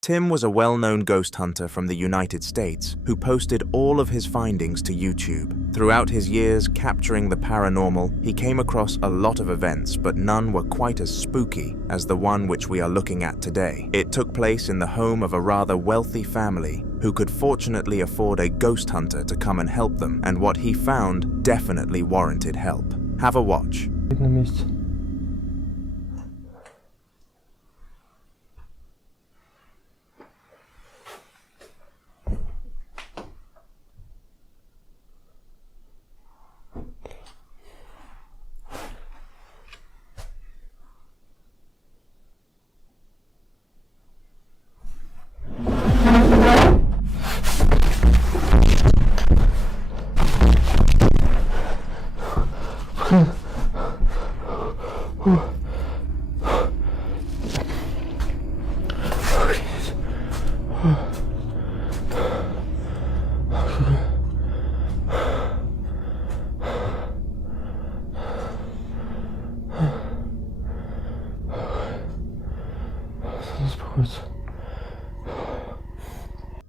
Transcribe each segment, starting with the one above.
Tim was a well-known ghost hunter from the United States who posted all of his findings to YouTube. Throughout his years capturing the paranormal, he came across a lot of events, but none were quite as spooky as the one which we are looking at today. It took place in the home of a rather wealthy family who could fortunately afford a ghost hunter to come and help them, and what he found definitely warranted help. Have a watch.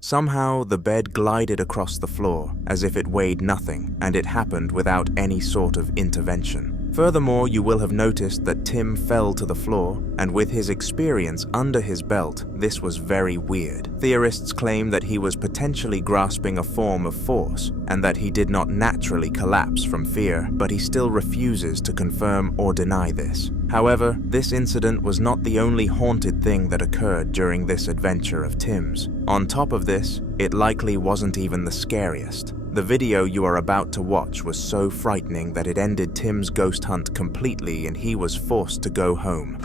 Somehow, the bed glided across the floor as if it weighed nothing, and it happened without any sort of intervention. Furthermore, you will have noticed that Tim fell to the floor, and with his experience under his belt, this was very weird. Theorists claim that he was potentially grasping a form of force, and that he did not naturally collapse from fear, but he still refuses to confirm or deny this. However, this incident was not the only haunted thing that occurred during this adventure of Tim's. On top of this, it likely wasn't even the scariest. The video you are about to watch was so frightening that it ended Tim's ghost hunt completely and he was forced to go home.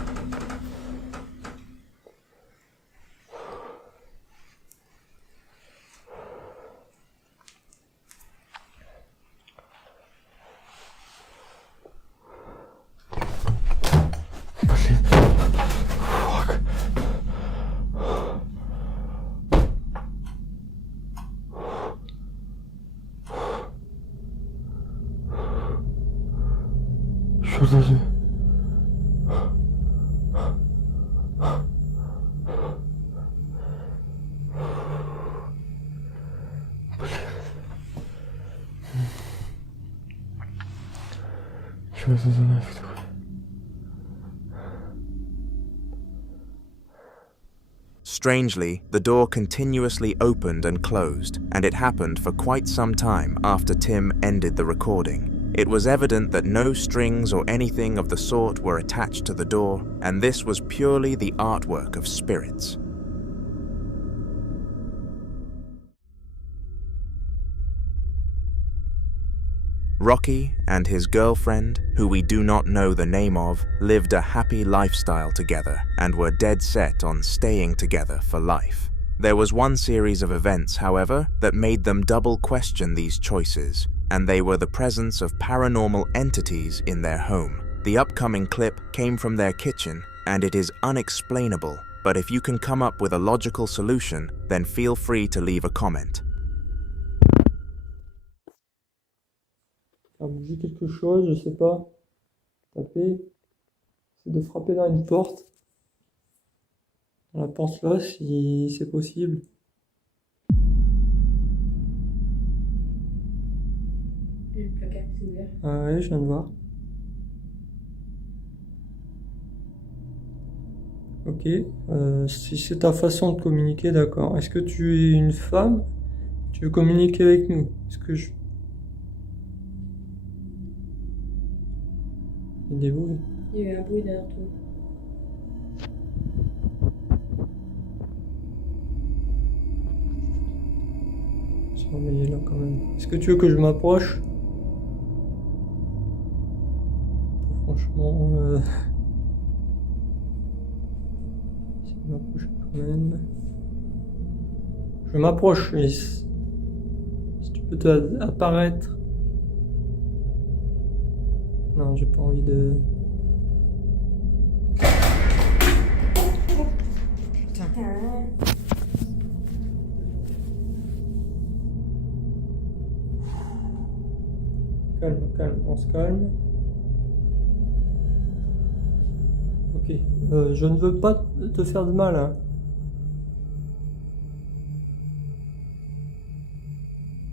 Strangely, the door continuously opened and closed, and it happened for quite some time after Tim ended the recording. It was evident that no strings or anything of the sort were attached to the door, and this was purely the artwork of spirits. Rocky and his girlfriend, who we do not know the name of, lived a happy lifestyle together and were dead set on staying together for life. There was one series of events, however, that made them double question these choices, and they were the presence of paranormal entities in their home. The upcoming clip came from their kitchen, and it is unexplainable, but if you can come up with a logical solution, then feel free to leave a comment. Faire bouger quelque chose, je sais pas. Taper. C'est de frapper dans une porte. Dans la porte là, si c'est possible. Le placard s'est ouvert. Ah ouais, je viens de voir. Ok. Si c'est ta façon de communiquer, d'accord. Est-ce que tu es une femme? Tu veux communiquer avec nous? Est-ce que je... Il y a des bruits. Il y a eu un bruit derrière toi. Surveiller là quand même. Est-ce que tu veux que je m'approche? Franchement, je m'approche quand même. Je m'approche, mais si tu peux apparaître. Non, j'ai pas envie de... Putain. Calme, calme, on se calme. Ok, je ne veux pas te faire de mal, hein.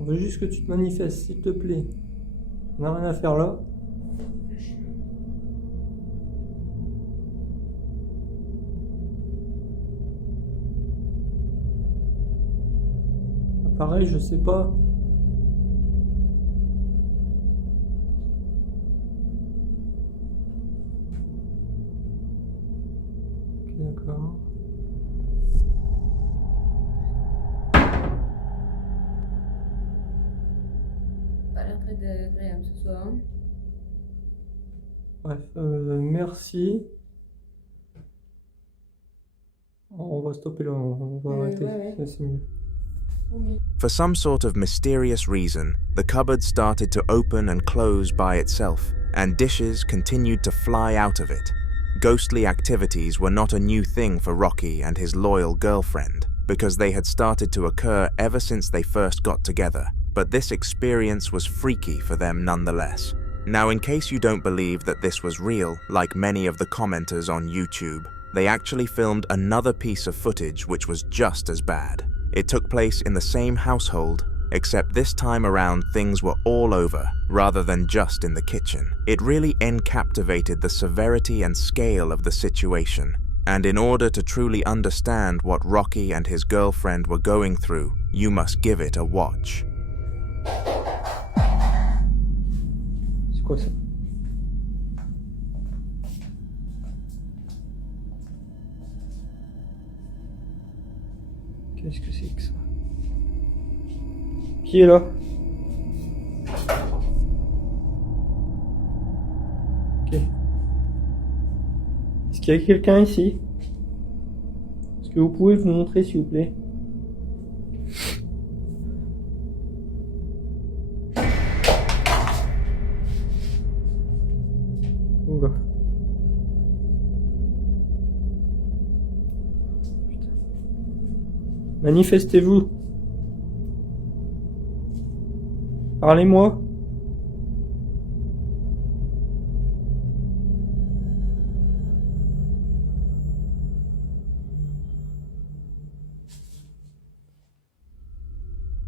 On veut juste que tu te manifestes, s'il te plaît. On n'a rien à faire là. Pareil, je sais pas. Ok, d'accord. Pas l'air très agréable ce soir. Hein. Bref, merci. On va stopper là, on va arrêter, ouais. c'est mieux. For some sort of mysterious reason, the cupboard started to open and close by itself, and dishes continued to fly out of it. Ghostly activities were not a new thing for Rocky and his loyal girlfriend, because they had started to occur ever since they first got together, but this experience was freaky for them nonetheless. Now, in case you don't believe that this was real, like many of the commenters on YouTube, they actually filmed another piece of footage which was just as bad. It took place in the same household, except this time around things were all over, rather than just in the kitchen. It really encaptivated the severity and scale of the situation, and in order to truly understand what Rocky and his girlfriend were going through, you must give it a watch. C'est quoi ça? Qu'est-ce que c'est que ça? Qui est là? Ok. Est-ce qu'il y a quelqu'un ici? Est-ce que vous pouvez vous montrer s'il vous plaît? Oula. Manifestez-vous. Parlez-moi.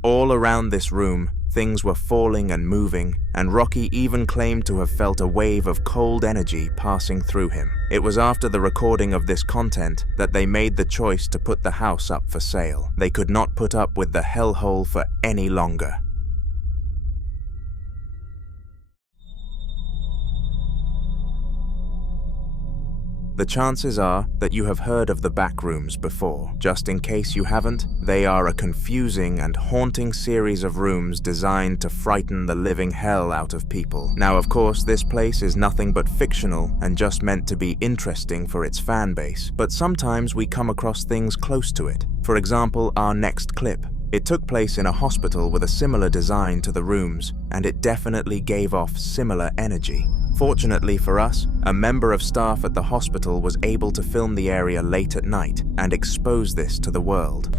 All around this room, things were falling and moving, and Rocky even claimed to have felt a wave of cold energy passing through him. It was after the recording of this content that they made the choice to put the house up for sale. They could not put up with the hellhole for any longer. The chances are that you have heard of the back rooms before. Just in case you haven't, they are a confusing and haunting series of rooms designed to frighten the living hell out of people. Now, of course, this place is nothing but fictional and just meant to be interesting for its fan base, but sometimes we come across things close to it. For example, our next clip. It took place in a hospital with a similar design to the rooms, and it definitely gave off similar energy. Fortunately for us, a member of staff at the hospital was able to film the area late at night and expose this to the world.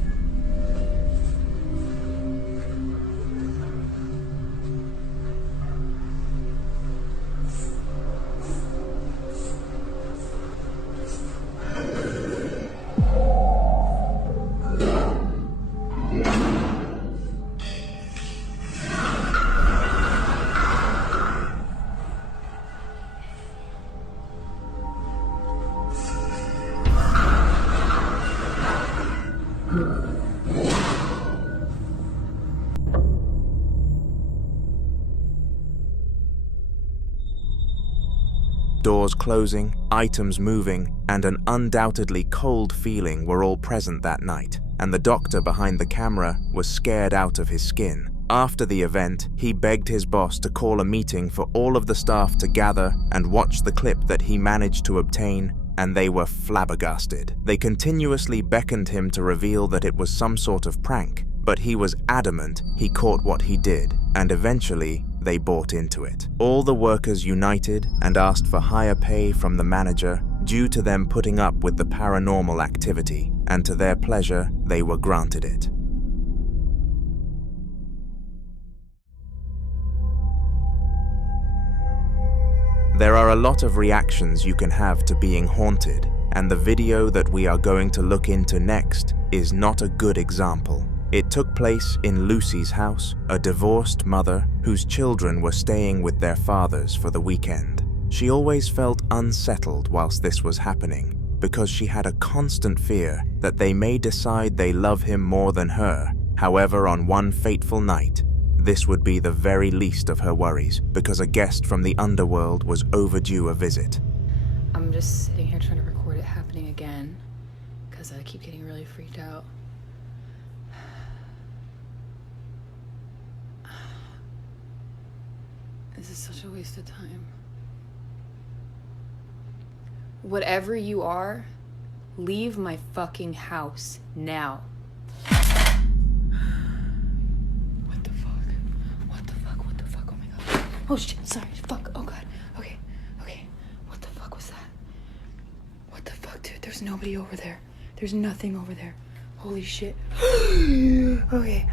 Doors closing, items moving, and an undoubtedly cold feeling were all present that night, and the doctor behind the camera was scared out of his skin. After the event, he begged his boss to call a meeting for all of the staff to gather and watch the clip that he managed to obtain, and they were flabbergasted. They continuously beckoned him to reveal that it was some sort of prank, but he was adamant he caught what he did, and eventually they bought into it. All the workers united and asked for higher pay from the manager due to them putting up with the paranormal activity, and to their pleasure, they were granted it. There are a lot of reactions you can have to being haunted, and the video that we are going to look into next is not a good example. It took place in Lucy's house, a divorced mother whose children were staying with their fathers for the weekend. She always felt unsettled whilst this was happening, because she had a constant fear that they may decide they love him more than her. However, on one fateful night, this would be the very least of her worries, because a guest from the underworld was overdue a visit. I'm just sitting here trying to record it happening again, because I keep getting really freaked out. This is such a waste of time. Whatever you are, leave my fucking house now. What the fuck? What the fuck? What the fuck? Oh my god. Oh shit, sorry. Fuck. Oh god. Okay. Okay. What the fuck was that? What the fuck, dude? There's nobody over there. There's nothing over there. Holy shit. Okay.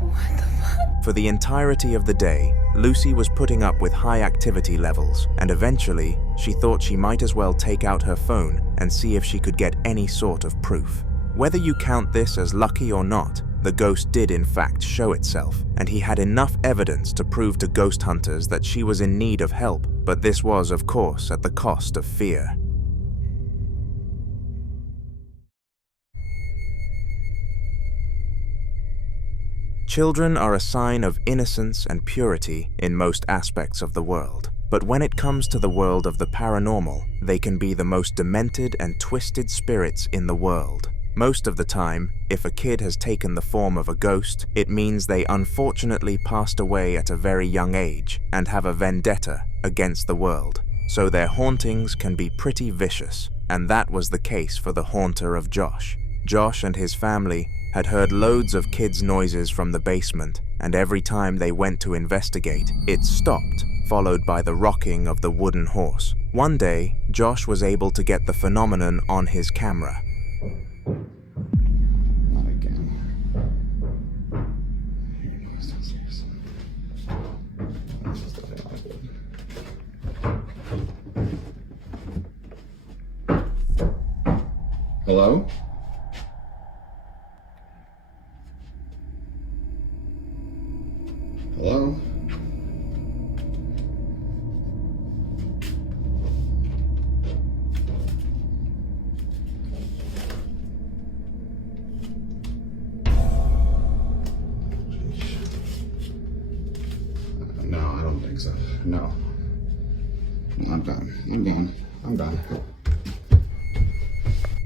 What the fuck? For the entirety of the day, Lucy was putting up with high activity levels, and eventually, she thought she might as well take out her phone and see if she could get any sort of proof. Whether you count this as lucky or not, the ghost did in fact show itself, and he had enough evidence to prove to ghost hunters that she was in need of help, but this was, of course, at the cost of fear. Children are a sign of innocence and purity in most aspects of the world, but when it comes to the world of the paranormal, they can be the most demented and twisted spirits in the world. Most of the time, if a kid has taken the form of a ghost, it means they unfortunately passed away at a very young age and have a vendetta against the world. So their hauntings can be pretty vicious, and that was the case for the haunter of Josh. Josh and his family had heard loads of kids' noises from the basement, and every time they went to investigate, it stopped, followed by the rocking of the wooden horse. One day, Josh was able to get the phenomenon on his camera. Not again. Hello? Hello? No, I don't think so. No. I'm done. I'm done. I'm done.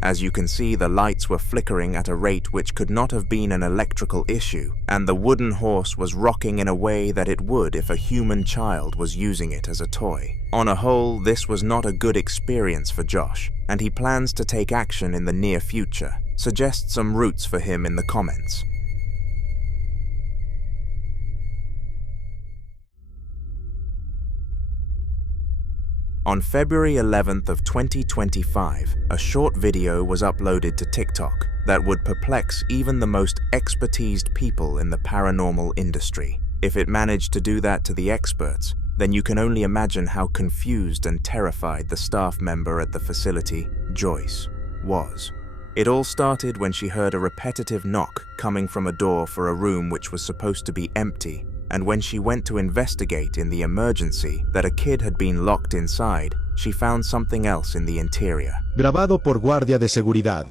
As you can see, the lights were flickering at a rate which could not have been an electrical issue, and the wooden horse was rocking in a way that it would if a human child was using it as a toy. On a whole, this was not a good experience for Josh, and he plans to take action in the near future. Suggest some routes for him in the comments. On February 11th of 2025, a short video was uploaded to TikTok that would perplex even the most expertised people in the paranormal industry. If it managed to do that to the experts, then you can only imagine how confused and terrified the staff member at the facility, Joyce, was. It all started when she heard a repetitive knock coming from a door for a room which was supposed to be empty, and when she went to investigate in the emergency that a kid had been locked inside, she found something else in the interior. Grabado por guardia de seguridad.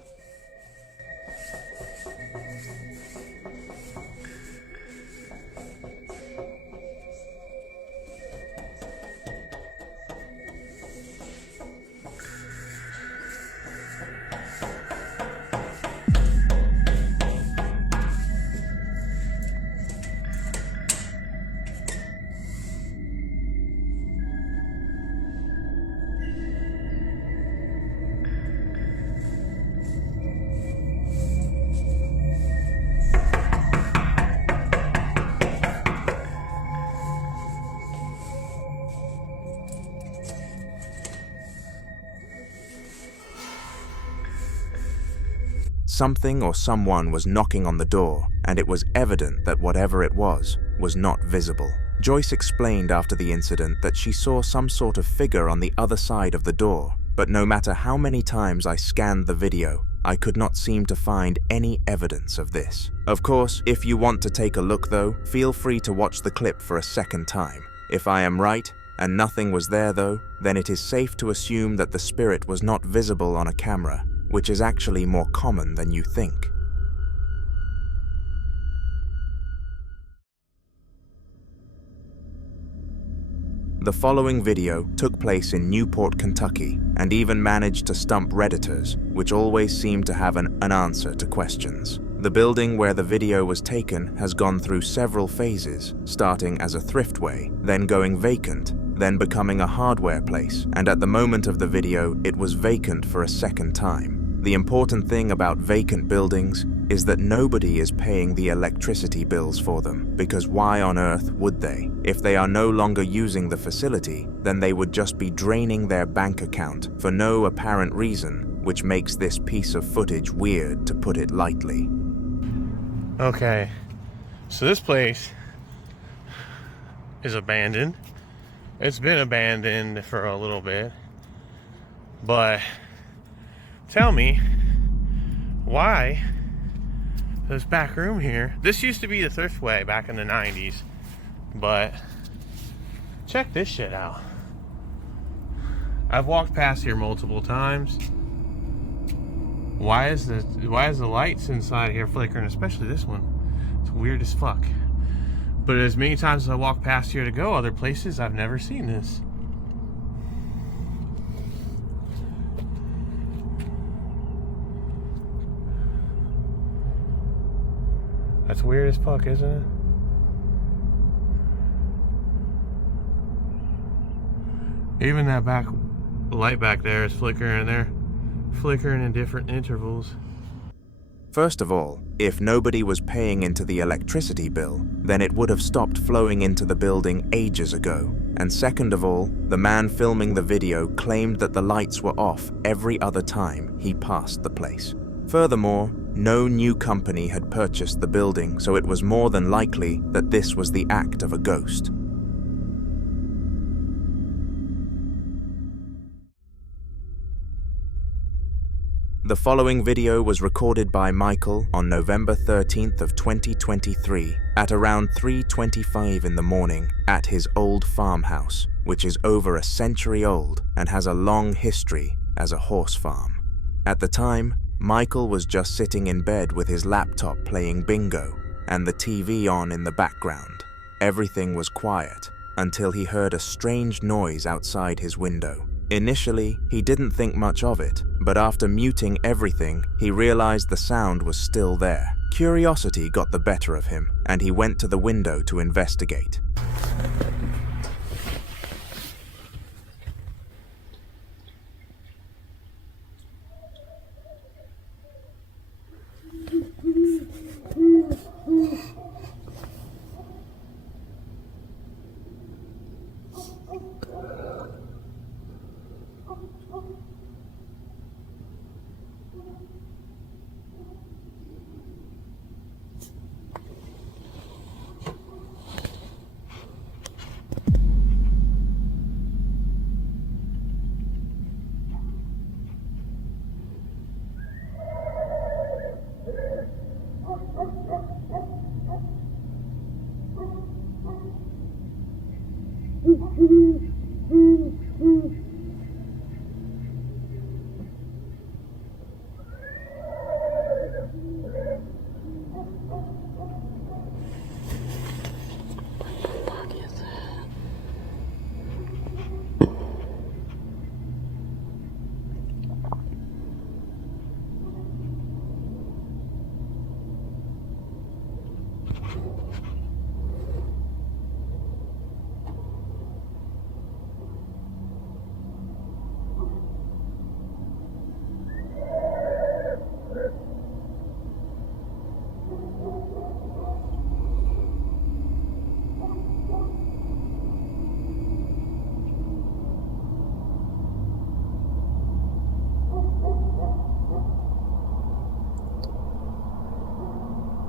Something or someone was knocking on the door, and it was evident that whatever it was not visible. Joyce explained after the incident that she saw some sort of figure on the other side of the door, but no matter how many times I scanned the video, I could not seem to find any evidence of this. Of course, if you want to take a look though, feel free to watch the clip for a second time. If I am right, and nothing was there though, then it is safe to assume that the spirit was not visible on a camera, which is actually more common than you think. The following video took place in Newport, Kentucky, and even managed to stump Redditors, which always seem to have an answer to questions. The building where the video was taken has gone through several phases, starting as a thriftway, then going vacant, then becoming a hardware place, and at the moment of the video, it was vacant for a second time. The important thing about vacant buildings is that nobody is paying the electricity bills for them, because why on earth would they? If they are no longer using the facility, then they would just be draining their bank account for no apparent reason, which makes this piece of footage weird, to put it lightly. Okay, so this place is abandoned. It's been abandoned for a little bit, but tell me, why this back room here? This used to be the thriftway back in the 90s, but check this shit out. I've walked past here multiple times. Why is the lights inside here flickering, especially this one? It's weird as fuck. But as many times as I walk past here to go other places, I've never seen this. That's weird as fuck, isn't it? Even that back light back there is flickering there. Flickering in different intervals. First of all, if nobody was paying into the electricity bill, then it would have stopped flowing into the building ages ago. And second of all, the man filming the video claimed that the lights were off every other time he passed the place. Furthermore, no new company had purchased the building, so it was more than likely that this was the act of a ghost. The following video was recorded by Michael on November 13th of 2023 at around 3:25 in the morning at his old farmhouse, which is over a century old and has a long history as a horse farm. At the time, Michael was just sitting in bed with his laptop playing bingo and the TV on in the background. Everything was quiet until he heard a strange noise outside his window. Initially, he didn't think much of it, but after muting everything, he realized the sound was still there. Curiosity got the better of him, and he went to the window to investigate.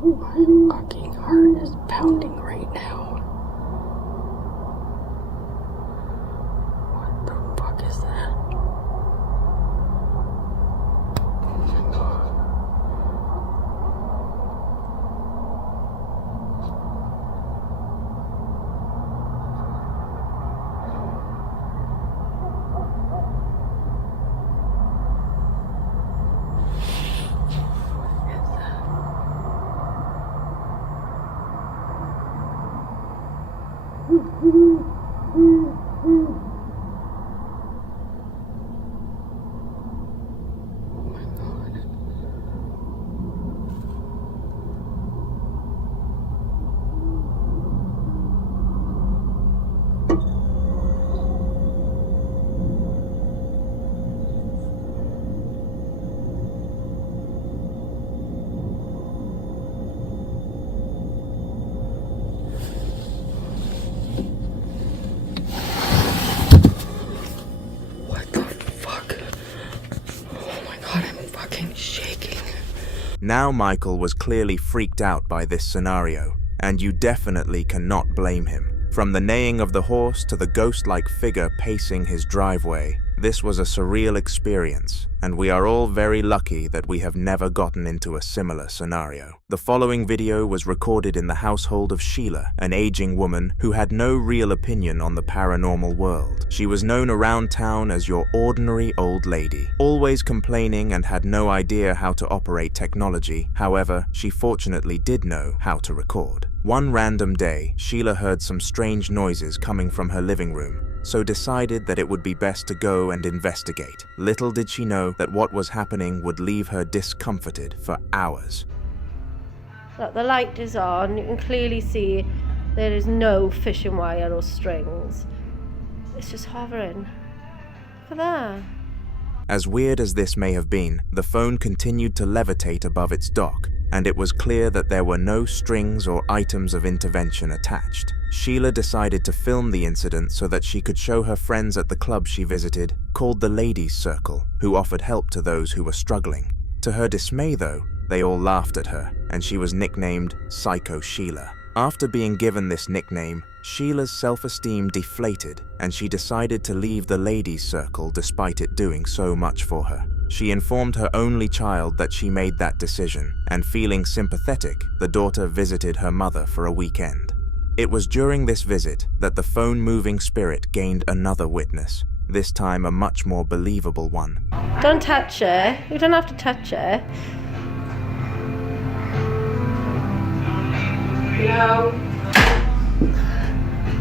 My fucking heart is pounding right now. What the fuck is that? Oh my god. Now Michael was clearly freaked out by this scenario, and you definitely cannot blame him. From the neighing of the horse to the ghost-like figure pacing his driveway, this was a surreal experience, and we are all very lucky that we have never gotten into a similar scenario. The following video was recorded in the household of Sheila, an aging woman who had no real opinion on the paranormal world. She was known around town as your ordinary old lady, always complaining and had no idea how to operate technology. However, she fortunately did know how to record. One random day, Sheila heard some strange noises coming from her living room, so decided that it would be best to go and investigate. Little did she know that what was happening would leave her discomforted for hours. Look, the light is on. You can clearly see there is no fishing wire or strings. It's just hovering. Look at that. As weird as this may have been, the phone continued to levitate above its dock, and it was clear that there were no strings or items of intervention attached. Sheila decided to film the incident so that she could show her friends at the club she visited, called the Ladies' Circle, who offered help to those who were struggling. To her dismay, though, they all laughed at her, and she was nicknamed Psycho Sheila. After being given this nickname, Sheila's self-esteem deflated, and she decided to leave the Ladies' Circle despite it doing so much for her. She informed her only child that she made that decision, and feeling sympathetic, the daughter visited her mother for a weekend. It was during this visit that the phone-moving spirit gained another witness, this time a much more believable one. Don't touch it. You don't have to touch it. No.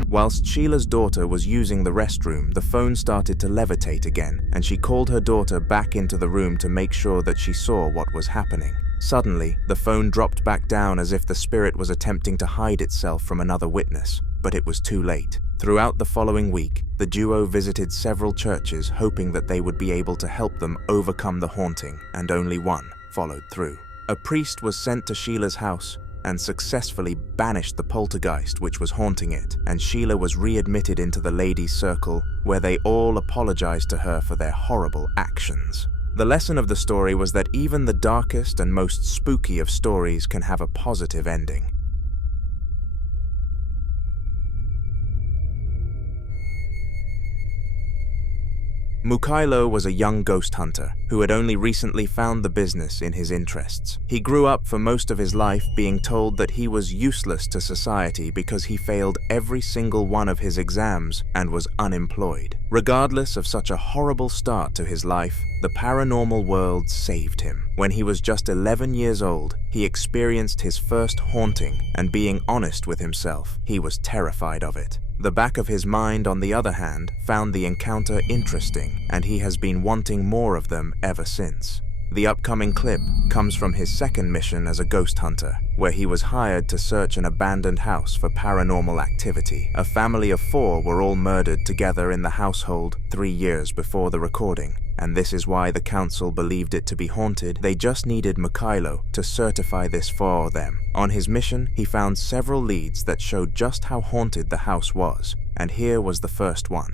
Whilst Sheila's daughter was using the restroom, the phone started to levitate again, and she called her daughter back into the room to make sure that she saw what was happening. Suddenly, the phone dropped back down as if the spirit was attempting to hide itself from another witness, but it was too late. Throughout the following week, the duo visited several churches hoping that they would be able to help them overcome the haunting, and only one followed through. A priest was sent to Sheila's house and successfully banished the poltergeist which was haunting it, and Sheila was readmitted into the Ladies' Circle, where they all apologized to her for their horrible actions. The lesson of the story was that even the darkest and most spooky of stories can have a positive ending. Muko was a young ghost hunter who had only recently found the business in his interests. He grew up for most of his life being told that he was useless to society because he failed every single one of his exams and was unemployed. Regardless of such a horrible start to his life, the paranormal world saved him. When he was just 11 years old, he experienced his first haunting, and being honest with himself, he was terrified of it. The back of his mind, on the other hand, found the encounter interesting, and he has been wanting more of them ever since. The upcoming clip comes from his second mission as a ghost hunter, where he was hired to search an abandoned house for paranormal activity. A family of 4 were all murdered together in the household 3 years before the recording, and this is why the council believed it to be haunted. They just needed Miguel to certify this for them. On his mission, he found several leads that showed just how haunted the house was, and here was the first one.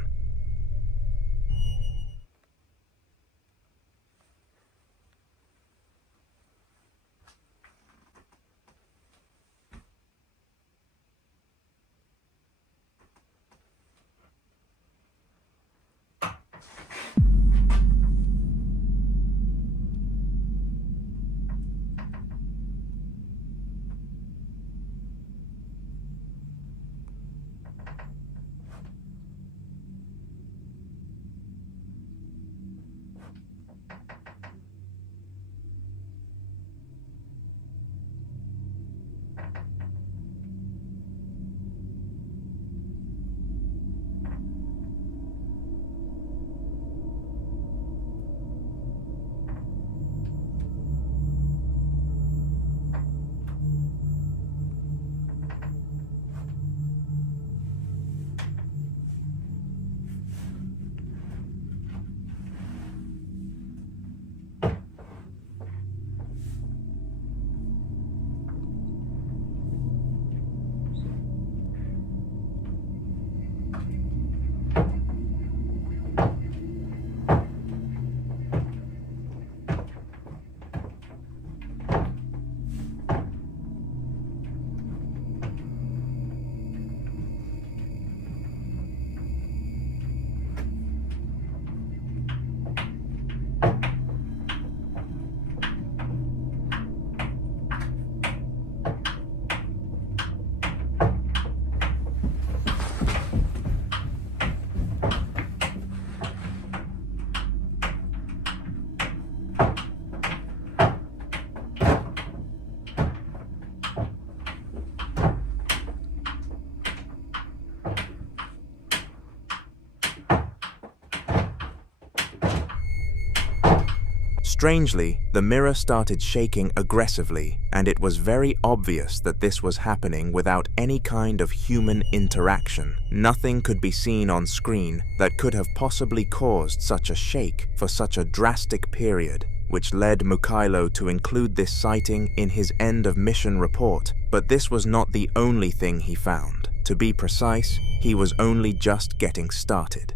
Strangely, the mirror started shaking aggressively, and it was very obvious that this was happening without any kind of human interaction. Nothing could be seen on screen that could have possibly caused such a shake for such a drastic period, which led Miguel to include this sighting in his end of mission report. But this was not the only thing he found. To be precise, he was only just getting started.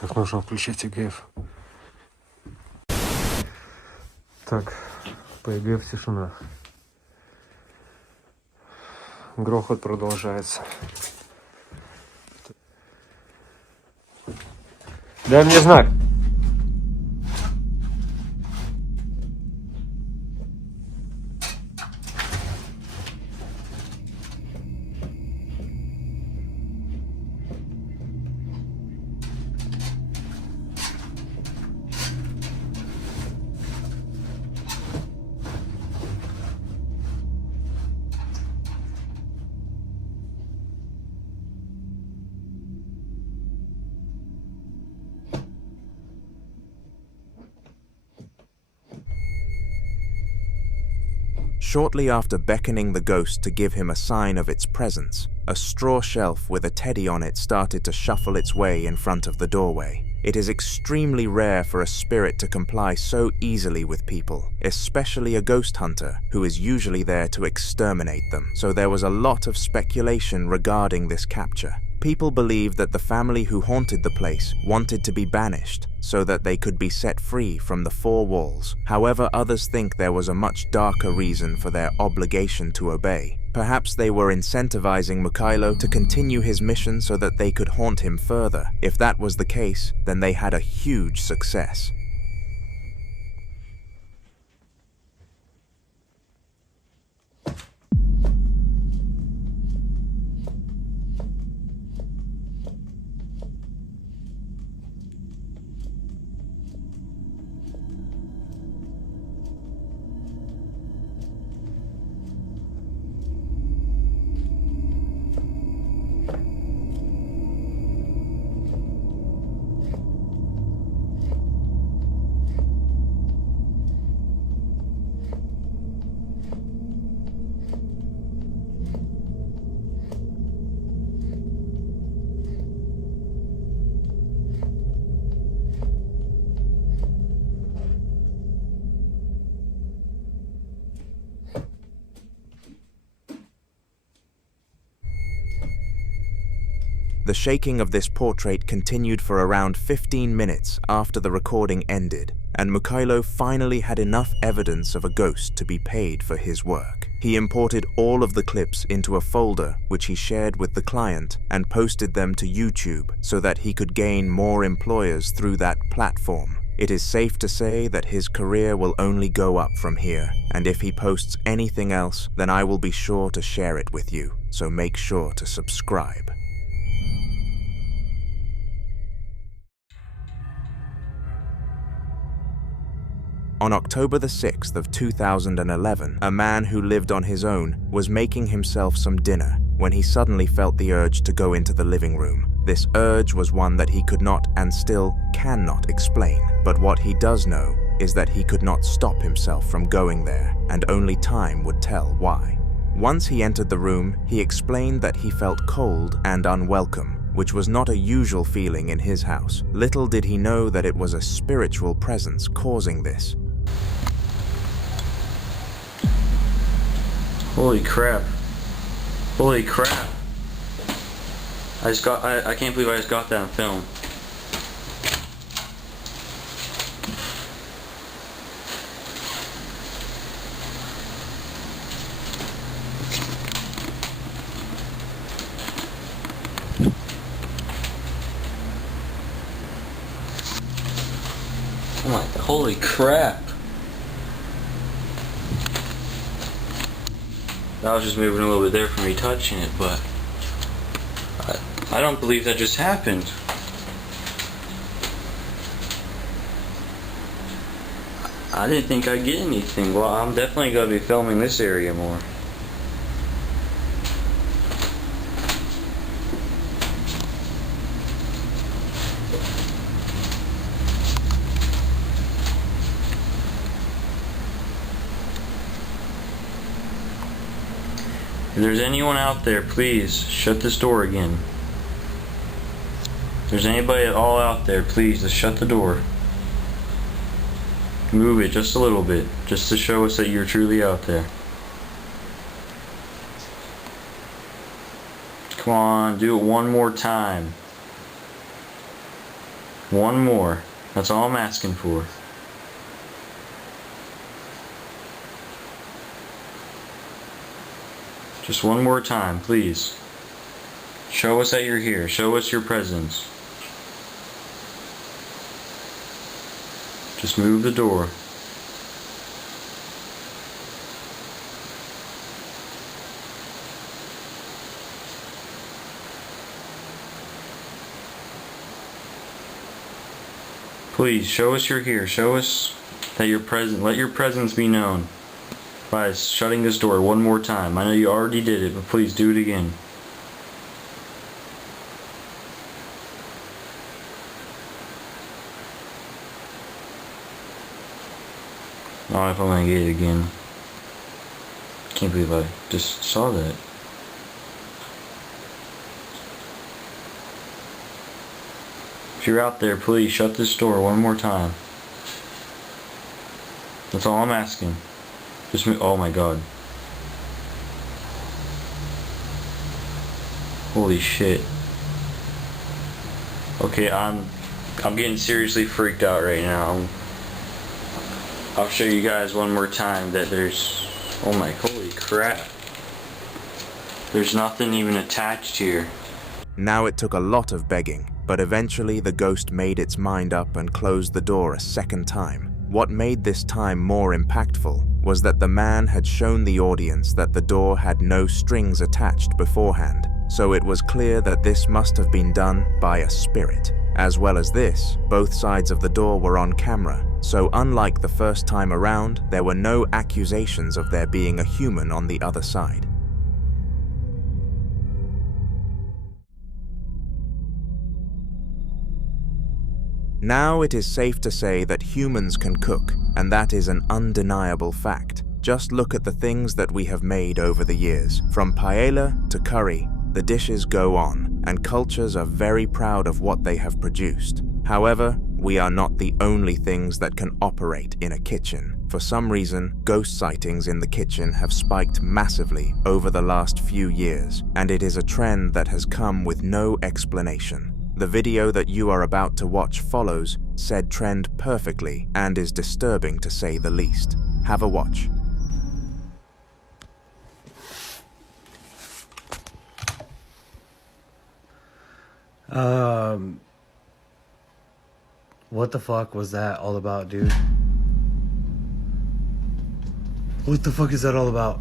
Так, нужно включить ЭГФ. Так, по ЭГФ тишина. Грохот продолжается. Дай мне знак. Shortly after beckoning the ghost to give him a sign of its presence, a straw shelf with a teddy on it started to shuffle its way in front of the doorway. It is extremely rare for a spirit to comply so easily with people, especially a ghost hunter who is usually there to exterminate them, so there was a lot of speculation regarding this capture. People believed that the family who haunted the place wanted to be banished so that they could be set free from the four walls. However, others think there was a much darker reason for their obligation to obey. Perhaps they were incentivizing Miguel to continue his mission so that they could haunt him further. If that was the case, then they had a huge success. The shaking of this portrait continued for around 15 minutes after the recording ended, and Miguel finally had enough evidence of a ghost to be paid for his work. He imported all of the clips into a folder which he shared with the client and posted them to YouTube so that he could gain more employers through that platform. It is safe to say that his career will only go up from here, and if he posts anything else, then I will be sure to share it with you, so make sure to subscribe. On October the 6th of 2011, a man who lived on his own was making himself some dinner when he suddenly felt the urge to go into the living room. This urge was one that he could not and still cannot explain, but what he does know is that he could not stop himself from going there, and only time would tell why. Once he entered the room, he explained that he felt cold and unwelcome, which was not a usual feeling in his house. Little did he know that it was a spiritual presence causing this. Holy crap. Holy crap. I can't believe I just got that on film. Oh my, holy crap. I was just moving a little bit there from me touching it, but I don't believe that just happened. I didn't think I'd get anything. Well, I'm definitely going to be filming this area more. If there's anyone out there, please shut this door again. If there's anybody at all out there, please just shut the door. Move it just a little bit, just to show us that you're truly out there. Come on, do it one more time. One more. That's all I'm asking for. Just one more time, please. Show us that you're here. Show us your presence. Just move the door. Please, show us you're here. Show us that you're present. Let your presence be known by shutting this door one more time. I know you already did it, but please do it again. I don't know if I'm gonna get it again. Can't believe I just saw that. If you're out there, please shut this door one more time. That's all I'm asking. Just move. Oh my god. Holy shit. Okay, I'm getting seriously freaked out right now. I'll show you guys one more time that there's, oh my, holy crap. There's nothing even attached here. Now it took a lot of begging, but eventually the ghost made its mind up and closed the door a second time. What made this time more impactful was that the man had shown the audience that the door had no strings attached beforehand, so it was clear that this must have been done by a spirit. As well as this, both sides of the door were on camera, so unlike the first time around, there were no accusations of there being a human on the other side. Now it is safe to say that humans can cook, and that is an undeniable fact. Just look at the things that we have made over the years. From paella to curry, the dishes go on, and cultures are very proud of what they have produced. However, we are not the only things that can operate in a kitchen. For some reason, ghost sightings in the kitchen have spiked massively over the last few years, and it is a trend that has come with no explanation. The video that you are about to watch follows said trend perfectly and is disturbing to say the least. Have a watch. What the fuck was that all about, dude? What the fuck is that all about?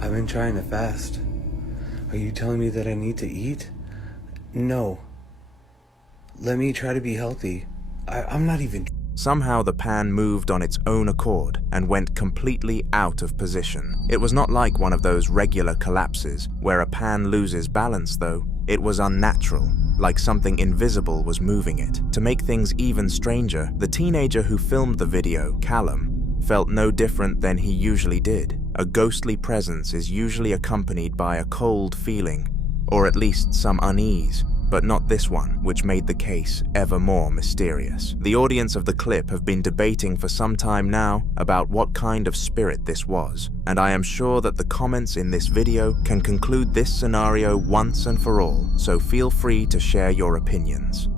I've been trying to fast. Are you telling me that I need to eat? No. Let me try to be healthy. I'm not even... Somehow the pan moved on its own accord and went completely out of position. It was not like one of those regular collapses where a pan loses balance though. It was unnatural, like something invisible was moving it. To make things even stranger, the teenager who filmed the video, Callum, felt no different than he usually did. A ghostly presence is usually accompanied by a cold feeling, or at least some unease, but not this one, which made the case ever more mysterious. The audience of the clip have been debating for some time now about what kind of spirit this was, and I am sure that the comments in this video can conclude this scenario once and for all, so feel free to share your opinions.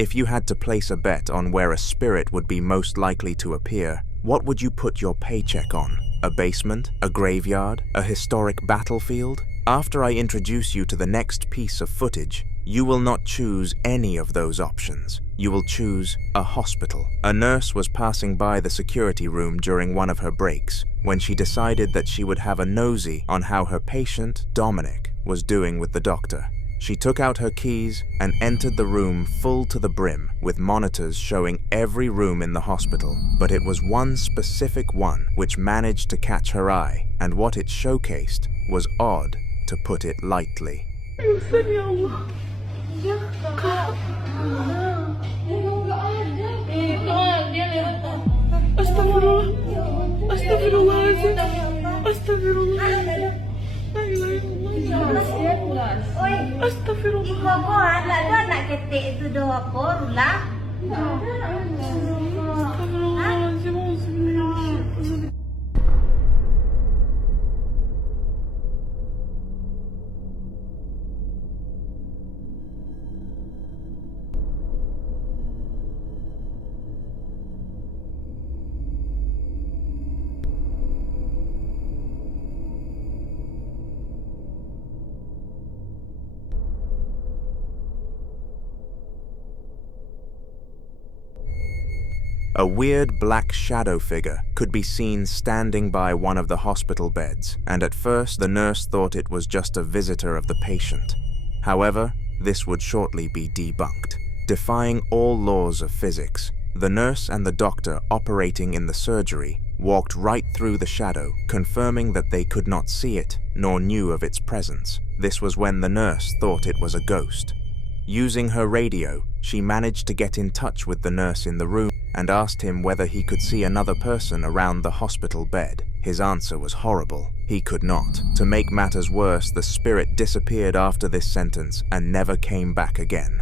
If you had to place a bet on where a spirit would be most likely to appear, what would you put your paycheck on? A basement? A graveyard? A historic battlefield? After I introduce you to the next piece of footage, you will not choose any of those options. You will choose a hospital. A nurse was passing by the security room during one of her breaks when she decided that she would have a nosy on how her patient, Dominic, was doing with the doctor. She took out her keys and entered the room full to the brim, with monitors showing every room in the hospital. But it was one specific one which managed to catch her eye, and what it showcased was odd, to put it lightly. A weird black shadow figure could be seen standing by one of the hospital beds, and at first the nurse thought it was just a visitor of the patient. However, this would shortly be debunked. Defying all laws of physics, the nurse and the doctor operating in the surgery walked right through the shadow, confirming that they could not see it, nor knew of its presence. This was when the nurse thought it was a ghost. Using her radio, she managed to get in touch with the nurse in the room and asked him whether he could see another person around the hospital bed. His answer was horrible. He could not. To make matters worse, the spirit disappeared after this sentence and never came back again.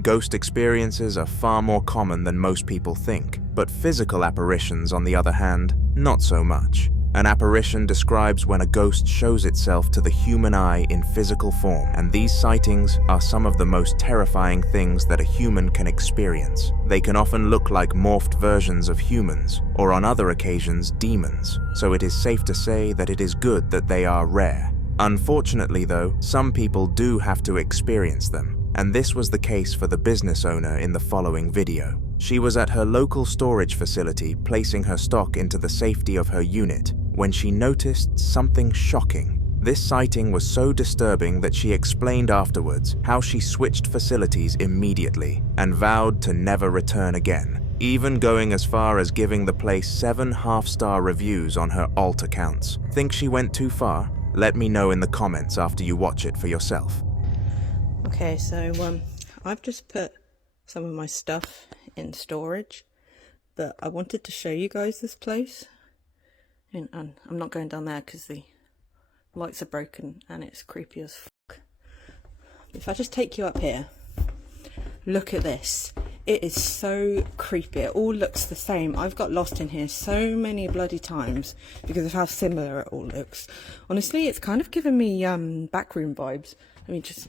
Ghost experiences are far more common than most people think, but physical apparitions, on the other hand, not so much. An apparition describes when a ghost shows itself to the human eye in physical form, and these sightings are some of the most terrifying things that a human can experience. They can often look like morphed versions of humans, or on other occasions, demons, so it is safe to say that it is good that they are rare. Unfortunately though, some people do have to experience them, and this was the case for the business owner in the following video. She was at her local storage facility placing her stock into the safety of her unit when she noticed something shocking. This sighting was so disturbing that she explained afterwards how she switched facilities immediately and vowed to never return again, even going as far as giving the place 7 half-star reviews on her alt accounts. Think she went too far? Let me know in the comments after you watch it for yourself. Okay, so I've just put some of my stuff in storage, but I wanted to show you guys this place. And I'm not going down there because the lights are broken and it's creepy as fuck. If I just take you up here, look at this. It is so creepy. It all looks the same. I've got lost in here so many bloody times because of how similar it all looks. Honestly, it's kind of giving me backroom vibes. I mean, just...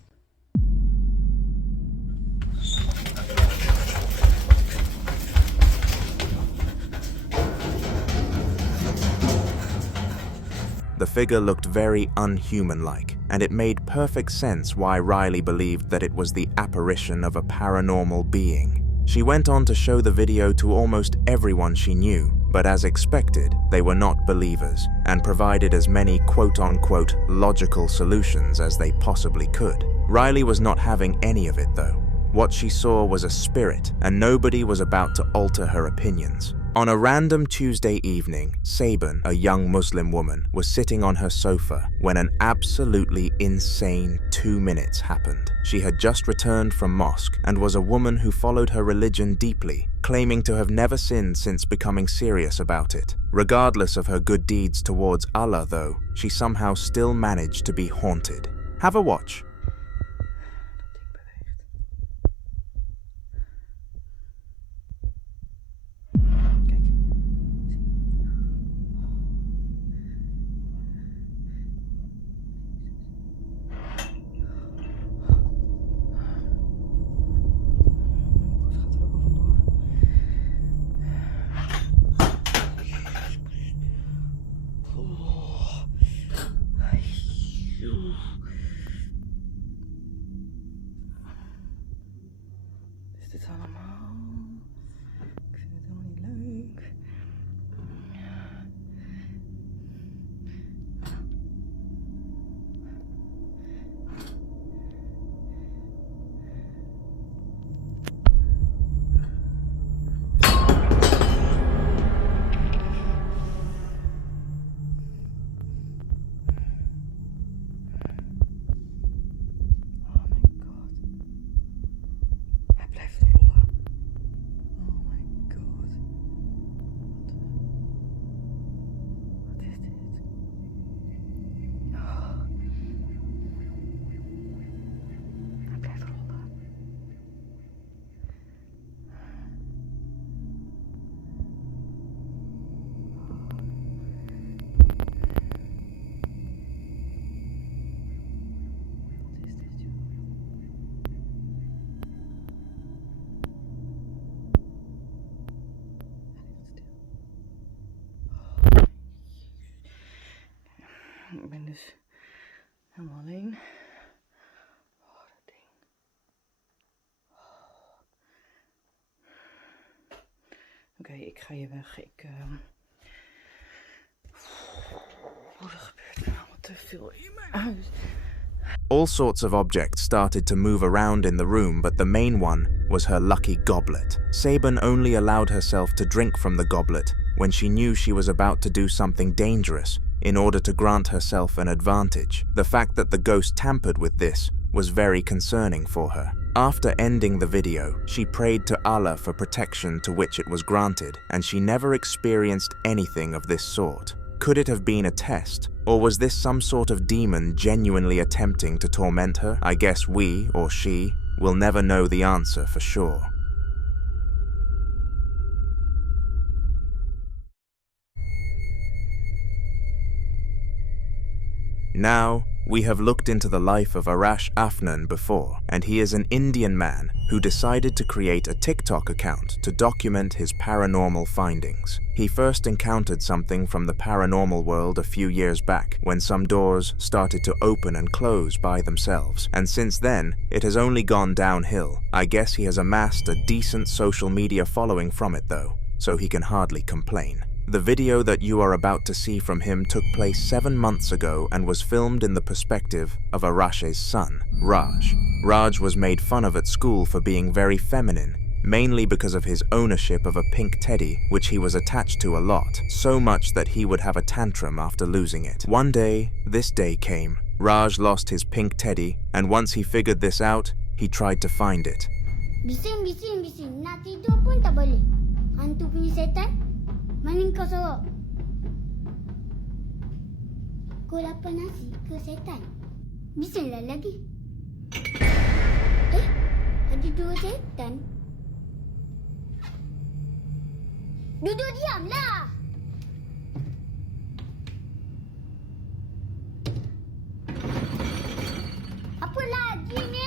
The figure looked very unhuman-like, and it made perfect sense why Riley believed that it was the apparition of a paranormal being. She went on to show the video to almost everyone she knew, but as expected, they were not believers, and provided as many quote-unquote logical solutions as they possibly could. Riley was not having any of it though. What she saw was a spirit, and nobody was about to alter her opinions. On a random Tuesday evening, Sabin, a young Muslim woman, was sitting on her sofa when an absolutely insane 2 minutes happened. She had just returned from mosque and was a woman who followed her religion deeply, claiming to have never sinned since becoming serious about it. Regardless of her good deeds towards Allah though, she somehow still managed to be haunted. Have a watch. jongens. Helemaal alleen. Oké, ik ga hier weg. Oh, er gebeurt allemaal te veel in mijn huis. All sorts of objects started to move around in the room, but the main one was her lucky goblet. Sabin only allowed herself to drink from the goblet when she knew she was about to do something dangerous in order to grant herself an advantage. The fact that the ghost tampered with this was very concerning for her. After ending the video, she prayed to Allah for protection, to which it was granted, and she never experienced anything of this sort. Could it have been a test, or was this some sort of demon genuinely attempting to torment her? I guess we, or she, will never know the answer for sure. Now, we have looked into the life of Arash Afnan before, and he is an Indian man who decided to create a TikTok account to document his paranormal findings. He first encountered something from the paranormal world a few years back, when some doors started to open and close by themselves, and since then, it has only gone downhill. I guess he has amassed a decent social media following from it though, so he can hardly complain. The video that you are about to see from him took place 7 months ago and was filmed in the perspective of Arash's son, Raj. Raj was made fun of at school for being very feminine, mainly because of his ownership of a pink teddy which he was attached to a lot, so much that he would have a tantrum after losing it. One day, this day came. Raj lost his pink teddy, and once he figured this out, he tried to find it. Bising. Nak tidur pun tak boleh. Hantu punya setan. Mana kau sorok? Kau lapar nasi ke setan? Bisinglah lagi. Ada 2 setan. Duduk diamlah. Apa lagi ni?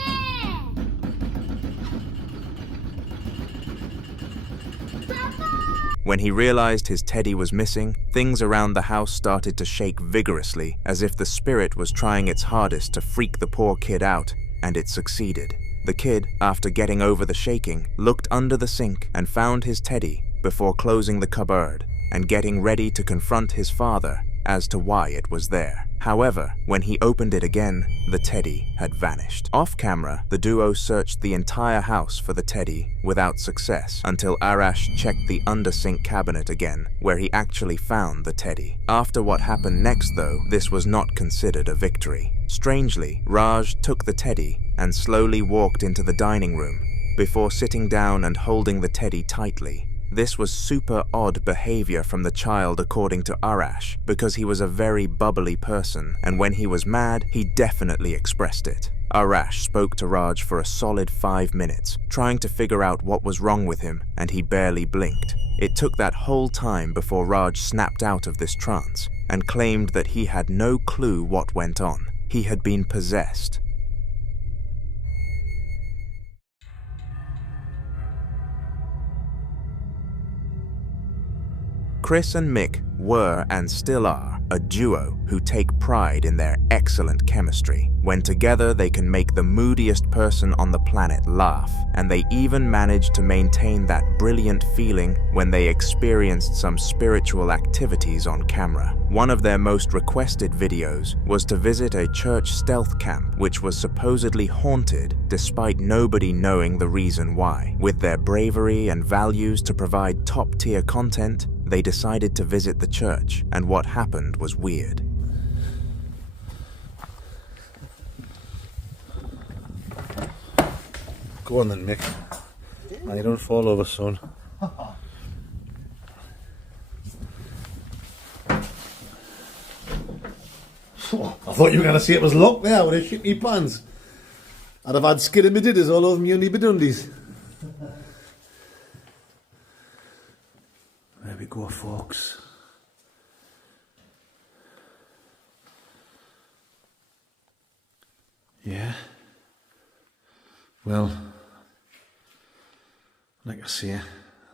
When he realized his teddy was missing, things around the house started to shake vigorously, as if the spirit was trying its hardest to freak the poor kid out, and it succeeded. The kid, after getting over the shaking, looked under the sink and found his teddy before closing the cupboard and getting ready to confront his father as to why it was there. However, when he opened it again, the teddy had vanished. Off camera, the duo searched the entire house for the teddy without success until Arash checked the under-sink cabinet again, where he actually found the teddy. After what happened next though, this was not considered a victory. Strangely, Raj took the teddy and slowly walked into the dining room before sitting down and holding the teddy tightly. This was super odd behavior from the child according to Arash, because he was a very bubbly person, and when he was mad, he definitely expressed it. Arash spoke to Raj for a solid 5 minutes, trying to figure out what was wrong with him, and he barely blinked. It took that whole time before Raj snapped out of this trance, and claimed that he had no clue what went on. He had been possessed. Chris and Mick were and still are a duo who take pride in their excellent chemistry. When together, they can make the moodiest person on the planet laugh, and they even managed to maintain that brilliant feeling when they experienced some spiritual activities on camera. One of their most requested videos was to visit a church stealth camp which was supposedly haunted despite nobody knowing the reason why. With their bravery and values to provide top-tier content, they decided to visit the church, and what happened was weird. Go on then, Mick. Now you don't fall over, son. I thought you were going to say it was locked there. I would have shit me pants. I'd have had skidamididders all over me undies bedundies. There we go, folks. Yeah. Well, like I say,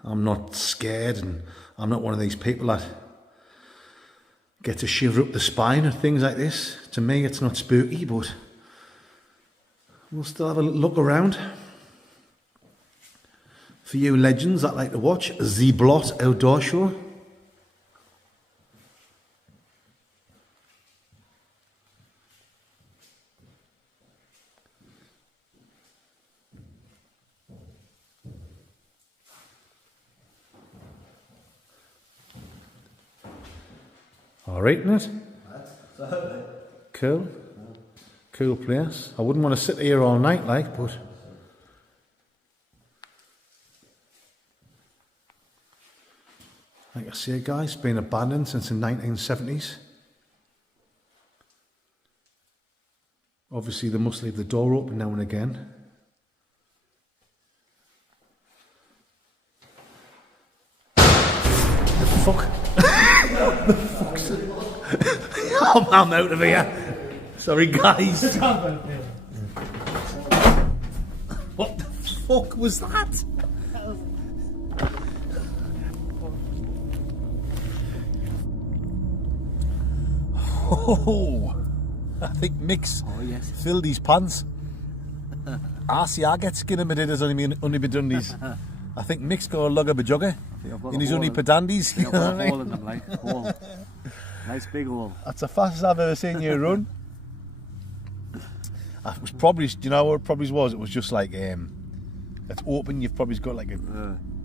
I'm not scared, and I'm not one of these people that gets a shiver up the spine and things like this. To me, it's not spooky, but we'll still have a look around. For you legends that like to watch The Blot Outdoor Show. Alright, isn't it? Cool. Cool place. I wouldn't want to sit here all night like, but like I say, guys, it's been abandoned since the 1970s. Obviously, they must leave the door open now and again. The fuck? The fuck's it? I'm out of here. Sorry, guys. What the fuck was that? Oh, I think Mick's filled his pants. I get skin in my didders only be done these. I think Mick's got a lug of a jugger in his only pedandies. I've got a hole in them, like hole. Nice big hole. That's the fastest I've ever seen you run. It was probably, do you know what it probably was? It was just like, it's open, you've probably got like a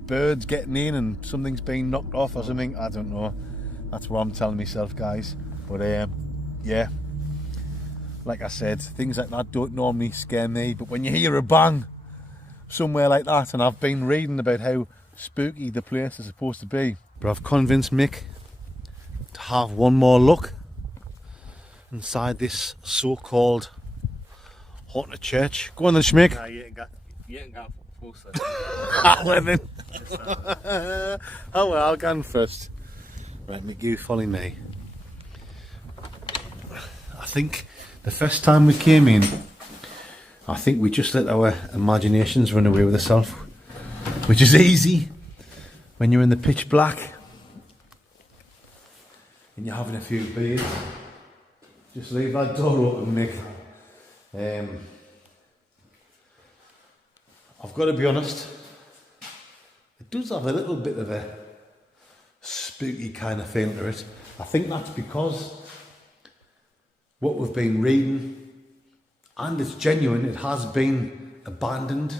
birds getting in and something's being knocked off or something. I don't know. That's what I'm telling myself, guys. But yeah, like I said, things like that don't normally scare me. But when you hear a bang somewhere like that, and I've been reading about how spooky the place is supposed to be, but I've convinced Mick to have one more look inside this so-called haunted church. Go on then, Schmick. Nah, you ain't got close then. Well then. Oh well, I'll go on first. Right, Mick, you follow me. I think the first time we came in, I think we just let our imaginations run away with ourselves, which is easy when you're in the pitch black and you're having a few beers. Just leave that door open, Mick. I've got to be honest, it does have a little bit of a spooky kind of feel to it. I think that's because what we've been reading, and it's genuine, it has been abandoned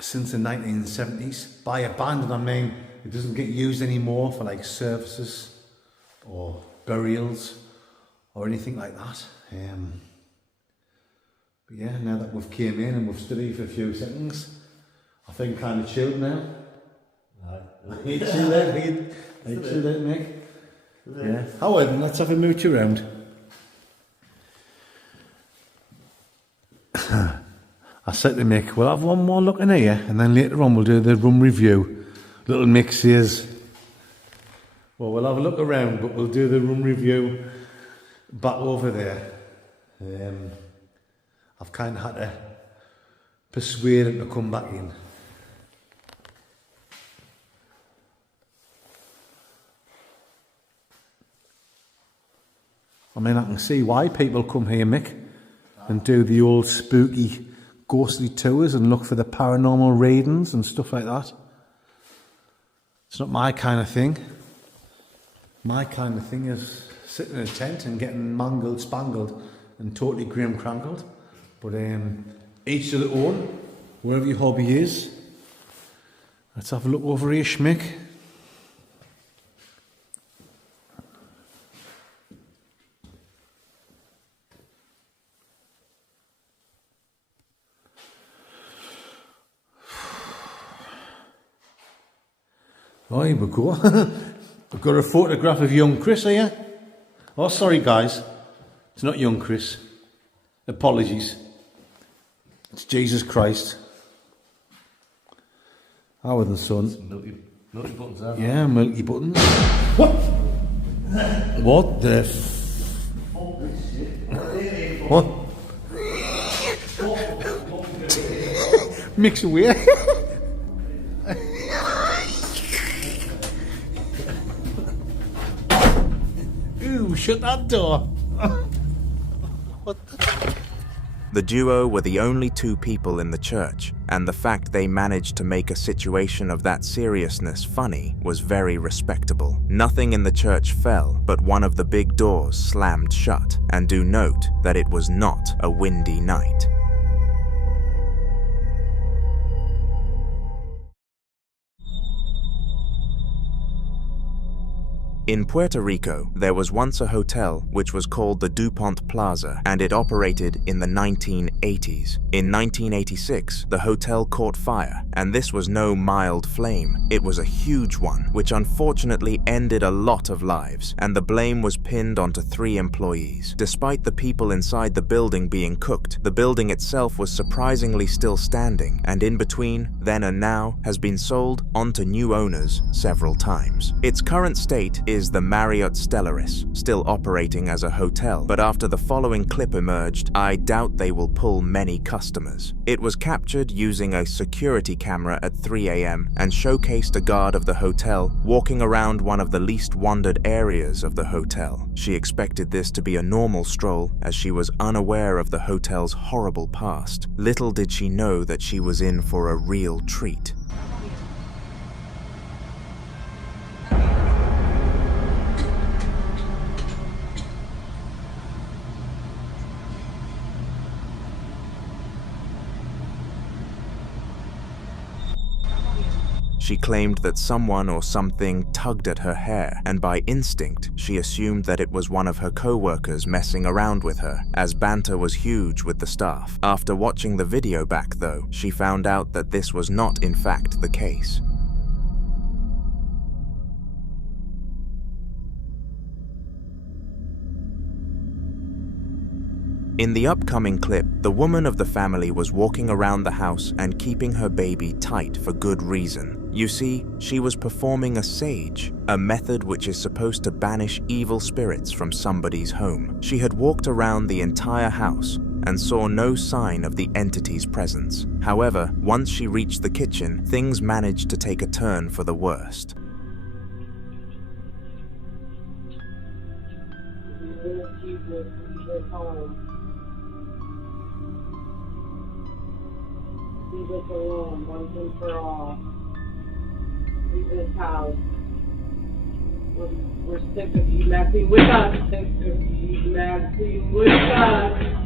since the 1970s. By abandoned, I mean it doesn't get used anymore for like services or burials or anything like that. But yeah, now that we've came in and we've studied for a few seconds, I think kind of chilled now. Are you chilled out, Mick? Yeah. Howard, let's have a mooch around. I said to Mick, we'll have one more look in here and then later on we'll do the room review. Little Mick says, well, we'll have a look around but we'll do the room review back over there. I've kind of had to persuade him to come back in. I mean, I can see why people come here, Mick, and do the old spooky, ghostly tours and look for the paranormal readings and stuff like that. It's not my kind of thing. My kind of thing is sitting in a tent and getting mangled, spangled, and totally grim crankled. But each to their own, wherever your hobby is. Let's have a look over here, Schmick. Oh, here we go. We've got a photograph of young Chris here. Oh, sorry guys. It's not young Chris. Apologies. It's Jesus Christ. Our the son. Milky buttons there. Yeah, milky buttons. What? What the What? Mix away. You shut that door. What the? The duo were the only two people in the church, and the fact they managed to make a situation of that seriousness funny was very respectable. Nothing in the church fell, but one of the big doors slammed shut, and do note that it was not a windy night. In Puerto Rico, there was once a hotel which was called the DuPont Plaza, and it operated in the 1980s. In 1986, the hotel caught fire, and this was no mild flame. It was a huge one, which unfortunately ended a lot of lives, and the blame was pinned onto 3 employees. Despite the people inside the building being cooked, the building itself was surprisingly still standing, and in between, then and now, has been sold onto new owners several times. Its current state is the Marriott Stellaris, still operating as a hotel, but after the following clip emerged, I doubt they will pull many customers. It was captured using a security camera at 3 a.m. and showcased a guard of the hotel walking around one of the least wandered areas of the hotel. She expected this to be a normal stroll, as she was unaware of the hotel's horrible past. Little did she know that she was in for a real treat. She claimed that someone or something tugged at her hair, and by instinct, she assumed that it was one of her co-workers messing around with her, as banter was huge with the staff. After watching the video back, though, she found out that this was not in fact the case. In the upcoming clip, the woman of the family was walking around the house and keeping her baby tight for good reason. You see, she was performing a sage, a method which is supposed to banish evil spirits from somebody's home. She had walked around the entire house and saw no sign of the entity's presence. However, once she reached the kitchen, things managed to take a turn for the worst. Leave us alone, once and for all. Leave this house. We're sick of you messing with us. Sick of you messing with us.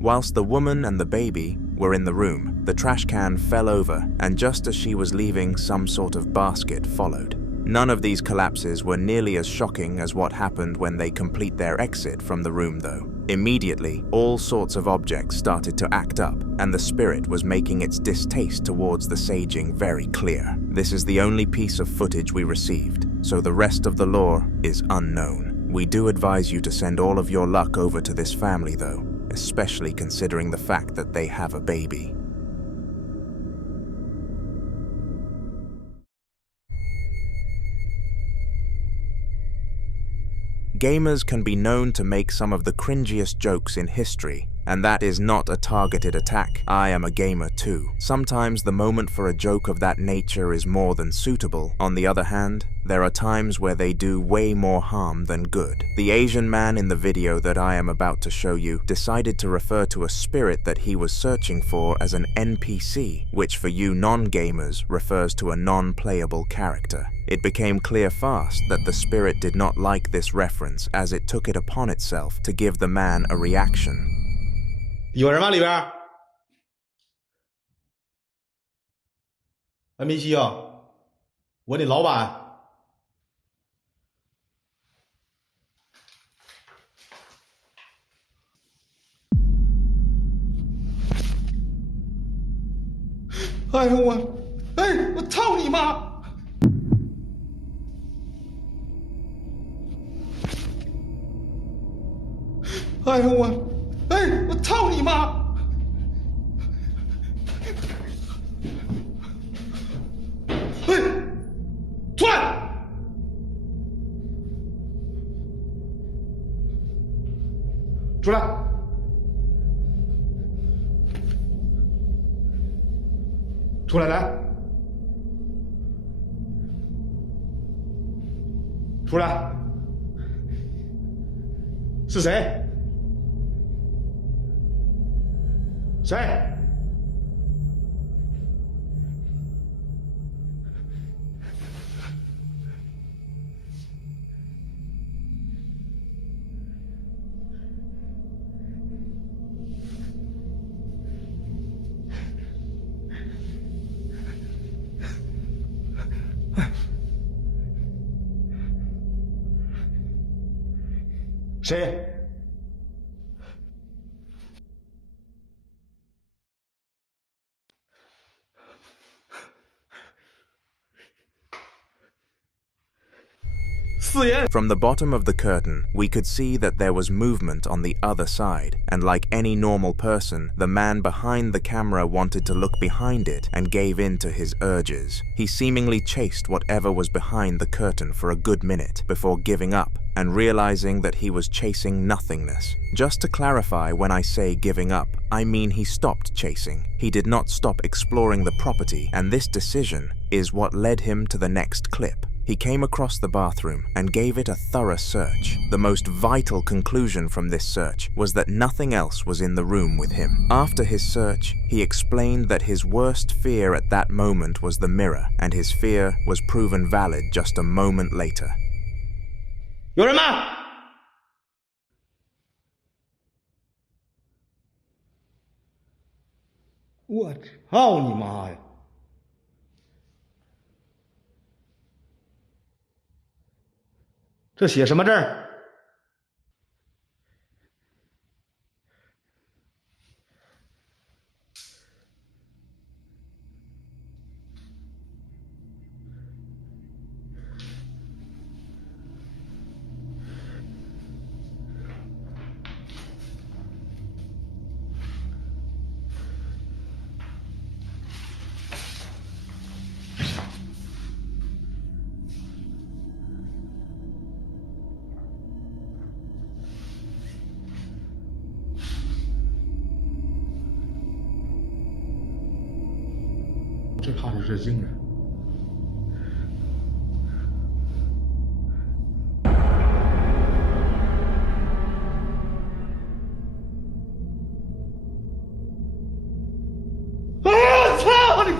Whilst the woman and the baby were in the room, the trash can fell over, and just as she was leaving, some sort of basket followed. None of these collapses were nearly as shocking as what happened when they complete their exit from the room, though. Immediately, all sorts of objects started to act up, and the spirit was making its distaste towards the saging very clear. This is the only piece of footage we received, so the rest of the lore is unknown. We do advise you to send all of your luck over to this family, though, especially considering the fact that they have a baby. Gamers can be known to make some of the cringiest jokes in history, and that is not a targeted attack. I am a gamer too. Sometimes the moment for a joke of that nature is more than suitable. On the other hand, there are times where they do way more harm than good. The Asian man in the video that I am about to show you decided to refer to a spirit that he was searching for as an NPC, which for you non-gamers refers to a non-playable character. It became clear fast that the spirit did not like this reference, as it took it upon itself to give the man a reaction. 有人吗？里边？哎，梅西啊，我的老板。哎呦我操你妈！哎呦我操你妈！哎，出来！出来！出来来！出来！是谁？谁？谁？From the bottom of the curtain, we could see that there was movement on the other side, and like any normal person, the man behind the camera wanted to look behind it and gave in to his urges. He seemingly chased whatever was behind the curtain for a good minute before giving up and realizing that he was chasing nothingness. Just to clarify, when I say giving up, I mean he stopped chasing. He did not stop exploring the property, and this decision is what led him to the next clip. He came across the bathroom and gave it a thorough search. The most vital conclusion from this search was that nothing else was in the room with him. After his search, he explained that his worst fear at that moment was the mirror, and his fear was proven valid just a moment later. 有人吗？我操你妈呀！这写什么字儿？最怕的是惊人。我操你！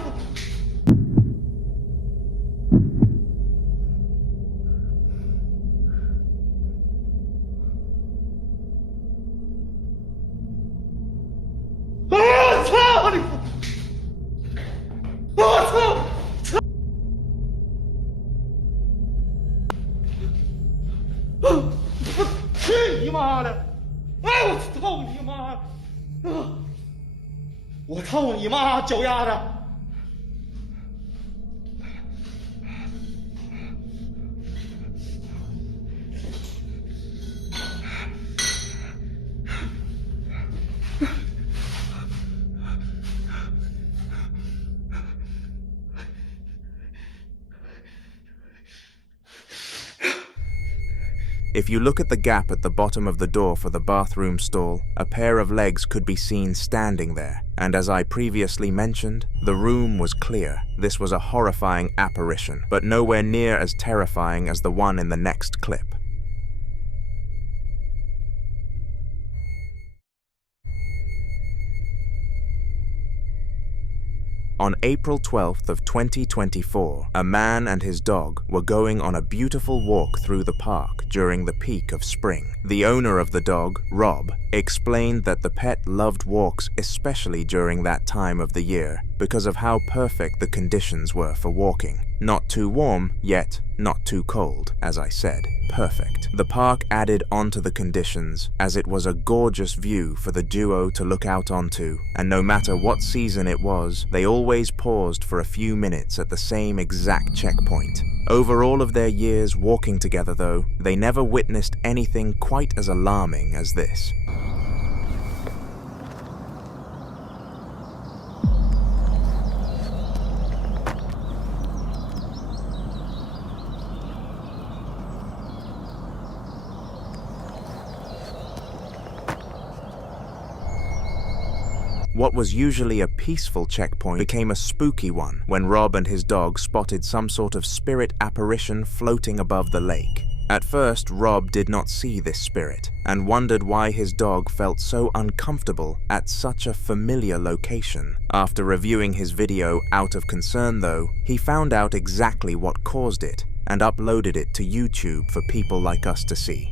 我操你！我操！我去你妈的！哎，我操你妈！我操你妈，脚丫子！If you look at the gap at the bottom of the door for the bathroom stall, a pair of legs could be seen standing there, and as I previously mentioned, the room was clear. This was a horrifying apparition, but nowhere near as terrifying as the one in the next clip. On April 12th of 2024, a man and his dog were going on a beautiful walk through the park during the peak of spring. The owner of the dog, Rob, explained that the pet loved walks especially during that time of the year because of how perfect the conditions were for walking. Not too warm, yet not too cold, as I said. Perfect. The park added onto the conditions, as it was a gorgeous view for the duo to look out onto, and no matter what season it was, they always paused for a few minutes at the same exact checkpoint. Over all of their years walking together though, they never witnessed anything quite as alarming as this. What was usually a peaceful checkpoint became a spooky one when Rob and his dog spotted some sort of spirit apparition floating above the lake. At first, Rob did not see this spirit and wondered why his dog felt so uncomfortable at such a familiar location. After reviewing his video out of concern though, he found out exactly what caused it and uploaded it to YouTube for people like us to see.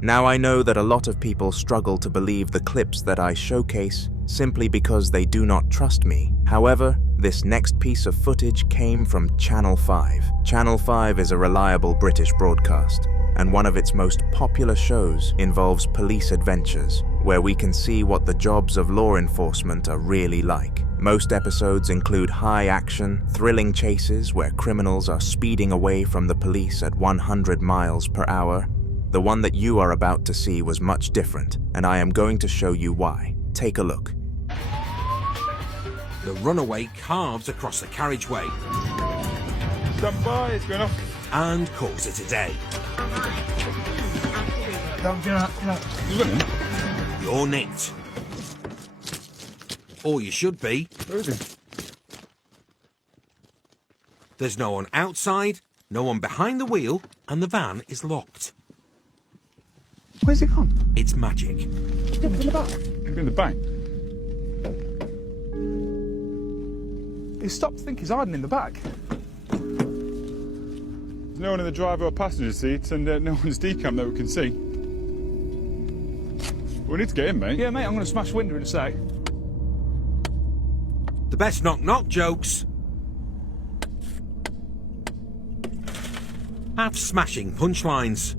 Now I know that a lot of people struggle to believe the clips that I showcase simply because they do not trust me. However, this next piece of footage came from Channel 5. Channel 5 is a reliable British broadcast, and one of its most popular shows involves police adventures, where we can see what the jobs of law enforcement are really like. Most episodes include high-action, thrilling chases where criminals are speeding away from the police at 100 miles per hour. The one that you are about to see was much different, and I am going to show you why. Take a look. The runaway carves across the carriageway. Stand by, it's going off. And calls it a day. Don't get out, get out. You running? You're nicked. Or you should be. Where is he? There's no one outside, no one behind the wheel, and the van is locked. Where's it gone? It's magic. It's in the back. In the back? He stopped to think he's hiding in the back. There's no one in the driver or passenger seat, and no one's decamped that we can see. We need to get in, mate. Yeah, mate, I'm going to smash window in a sec. The best knock-knock jokes have smashing punchlines.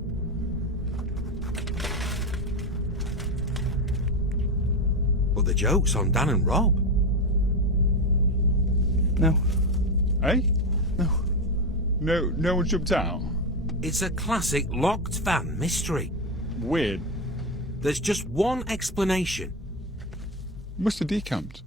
But the joke's on Dan and Rob. No. Eh? No. No one jumped out? It's a classic locked van mystery. Weird. There's just one explanation. Must have decamped.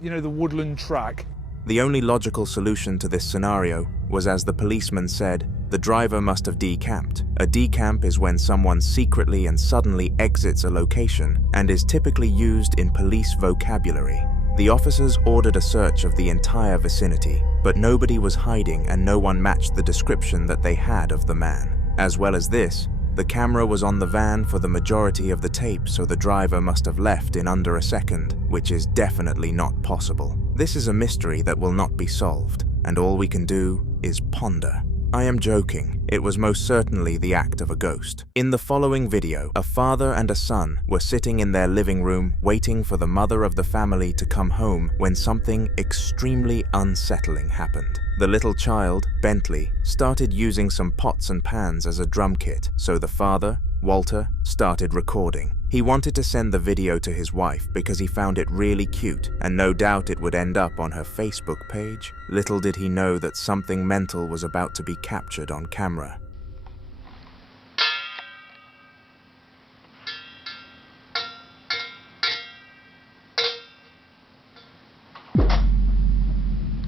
You know, the woodland track. The only logical solution to this scenario was, as the policeman said, the driver must have decamped. A decamp is when someone secretly and suddenly exits a location and is typically used in police vocabulary. The officers ordered a search of the entire vicinity, but nobody was hiding and no one matched the description that they had of the man. As well as this, the camera was on the van for the majority of the tape, so the driver must have left in under a second, which is definitely not possible. This is a mystery that will not be solved, and all we can do is ponder. I am joking. It was most certainly the act of a ghost. In the following video, a father and a son were sitting in their living room waiting for the mother of the family to come home when something extremely unsettling happened. The little child, Bentley, started using some pots and pans as a drum kit, so the father, Walter, started recording. He wanted to send the video to his wife because he found it really cute, and no doubt it would end up on her Facebook page. Little did he know that something mental was about to be captured on camera.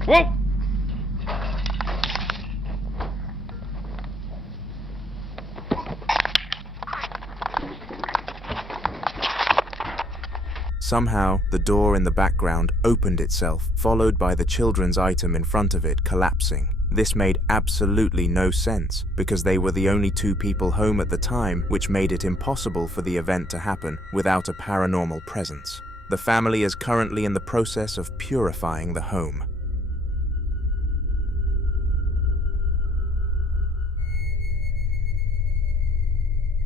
Whoa! Somehow, the door in the background opened itself, followed by the children's item in front of it collapsing. This made absolutely no sense, because they were the only two people home at the time, which made it impossible for the event to happen without a paranormal presence. The family is currently in the process of purifying the home.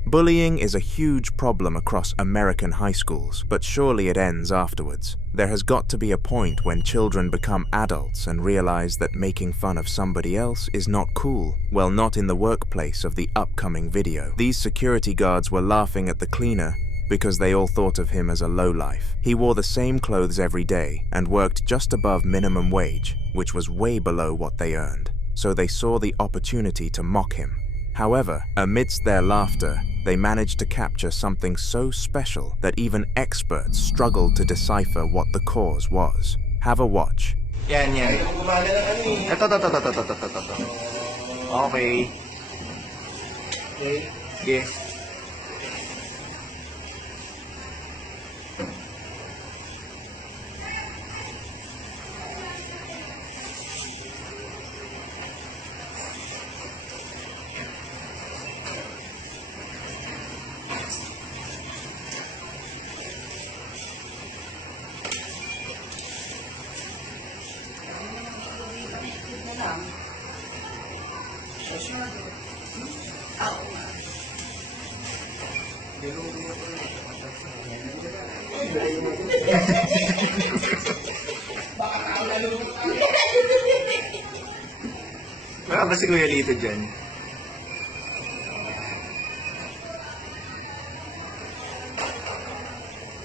Bullying is a huge problem across American high schools, but surely it ends afterwards. There has got to be a point when children become adults and realize that making fun of somebody else is not cool. Well, not in the workplace of the upcoming video. These security guards were laughing at the cleaner because they all thought of him as a lowlife. He wore the same clothes every day and worked just above minimum wage, which was way below what they earned. So they saw the opportunity to mock him. However, amidst their laughter, they managed to capture something so special that even experts struggled to decipher what the cause was. Have a watch. Yan. Ito. Okay. Okay. Wala ba si Kuya Lito dyan?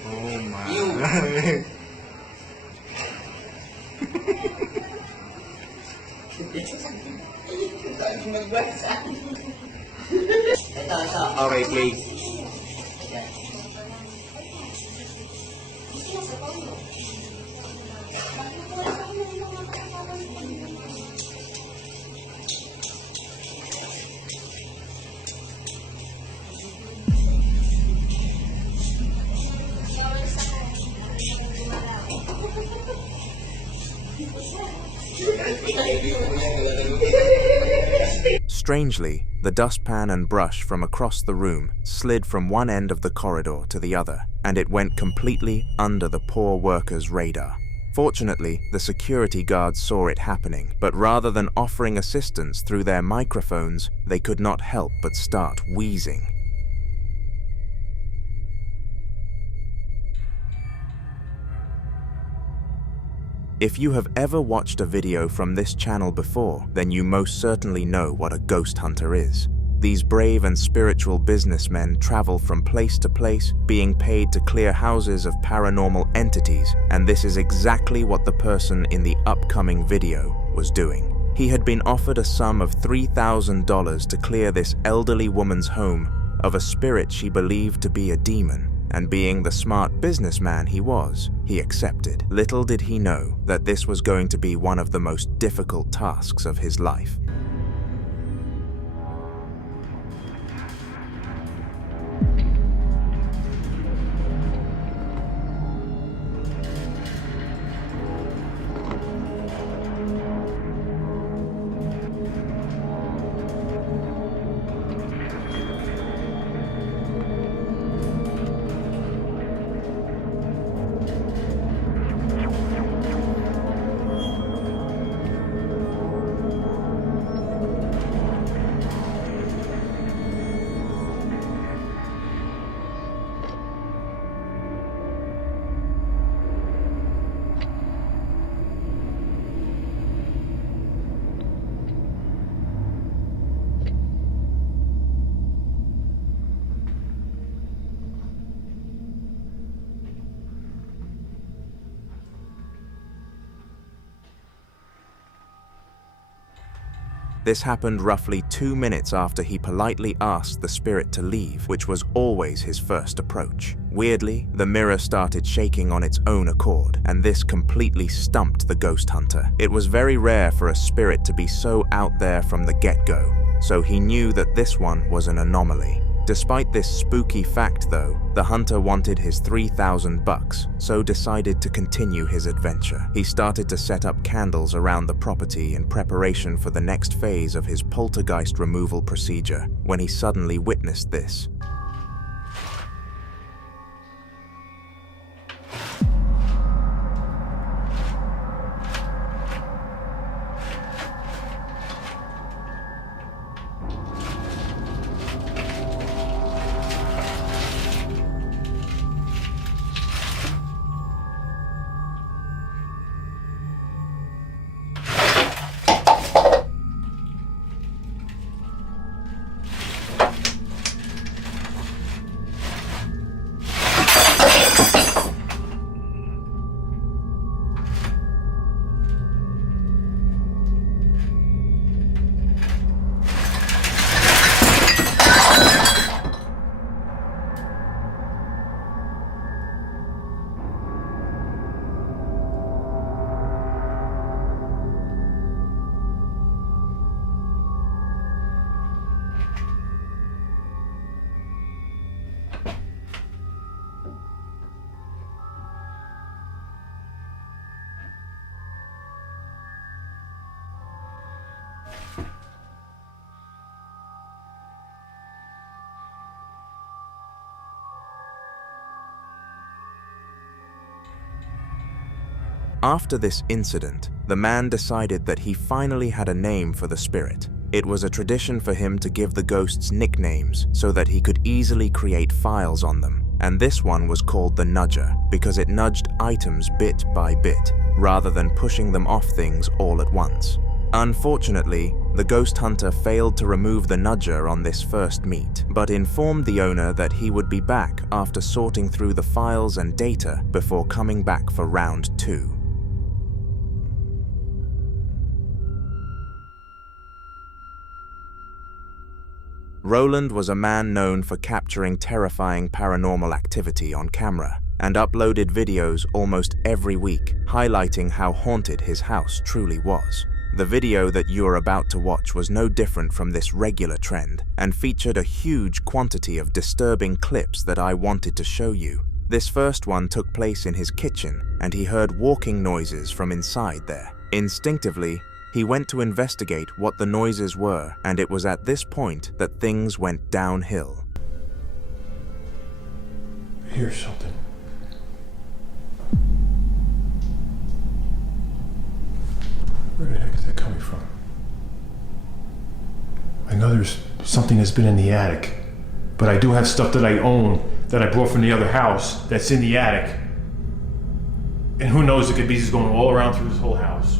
Oh my. Okay, play. Strangely, the dustpan and brush from across the room slid from one end of the corridor to the other, and it went completely under the poor worker's radar. Fortunately, the security guards saw it happening, but rather than offering assistance through their microphones, they could not help but start wheezing. If you have ever watched a video from this channel before, then you most certainly know what a ghost hunter is. These brave and spiritual businessmen travel from place to place, being paid to clear houses of paranormal entities, and this is exactly what the person in the upcoming video was doing. He had been offered a sum of $3,000 to clear this elderly woman's home of a spirit she believed to be a demon. And being the smart businessman he was, he accepted. Little did he know that this was going to be one of the most difficult tasks of his life. This happened roughly 2 minutes after he politely asked the spirit to leave, which was always his first approach. Weirdly, the mirror started shaking on its own accord, and this completely stumped the ghost hunter. It was very rare for a spirit to be so out there from the get-go, so he knew that this one was an anomaly. Despite this spooky fact though, the hunter wanted his 3,000 bucks, so decided to continue his adventure. He started to set up candles around the property in preparation for the next phase of his poltergeist removal procedure, when he suddenly witnessed this. After this incident, the man decided that he finally had a name for the spirit. It was a tradition for him to give the ghosts nicknames so that he could easily create files on them, and this one was called the Nudger because it nudged items bit by bit, rather than pushing them off things all at once. Unfortunately, the ghost hunter failed to remove the Nudger on this first meet, but informed the owner that he would be back after sorting through the files and data before coming back for round 2. Roland was a man known for capturing terrifying paranormal activity on camera, and uploaded videos almost every week highlighting how haunted his house truly was. The video that you are about to watch was no different from this regular trend, and featured a huge quantity of disturbing clips that I wanted to show you. This first one took place in his kitchen, and he heard walking noises from inside there. Instinctively, he went to investigate what the noises were, and it was at this point that things went downhill. Here's something. Where the heck is that coming from? I know there's something that's been in the attic, but I do have stuff that I own that I brought from the other house that's in the attic. And who knows, it could be just going all around through this whole house.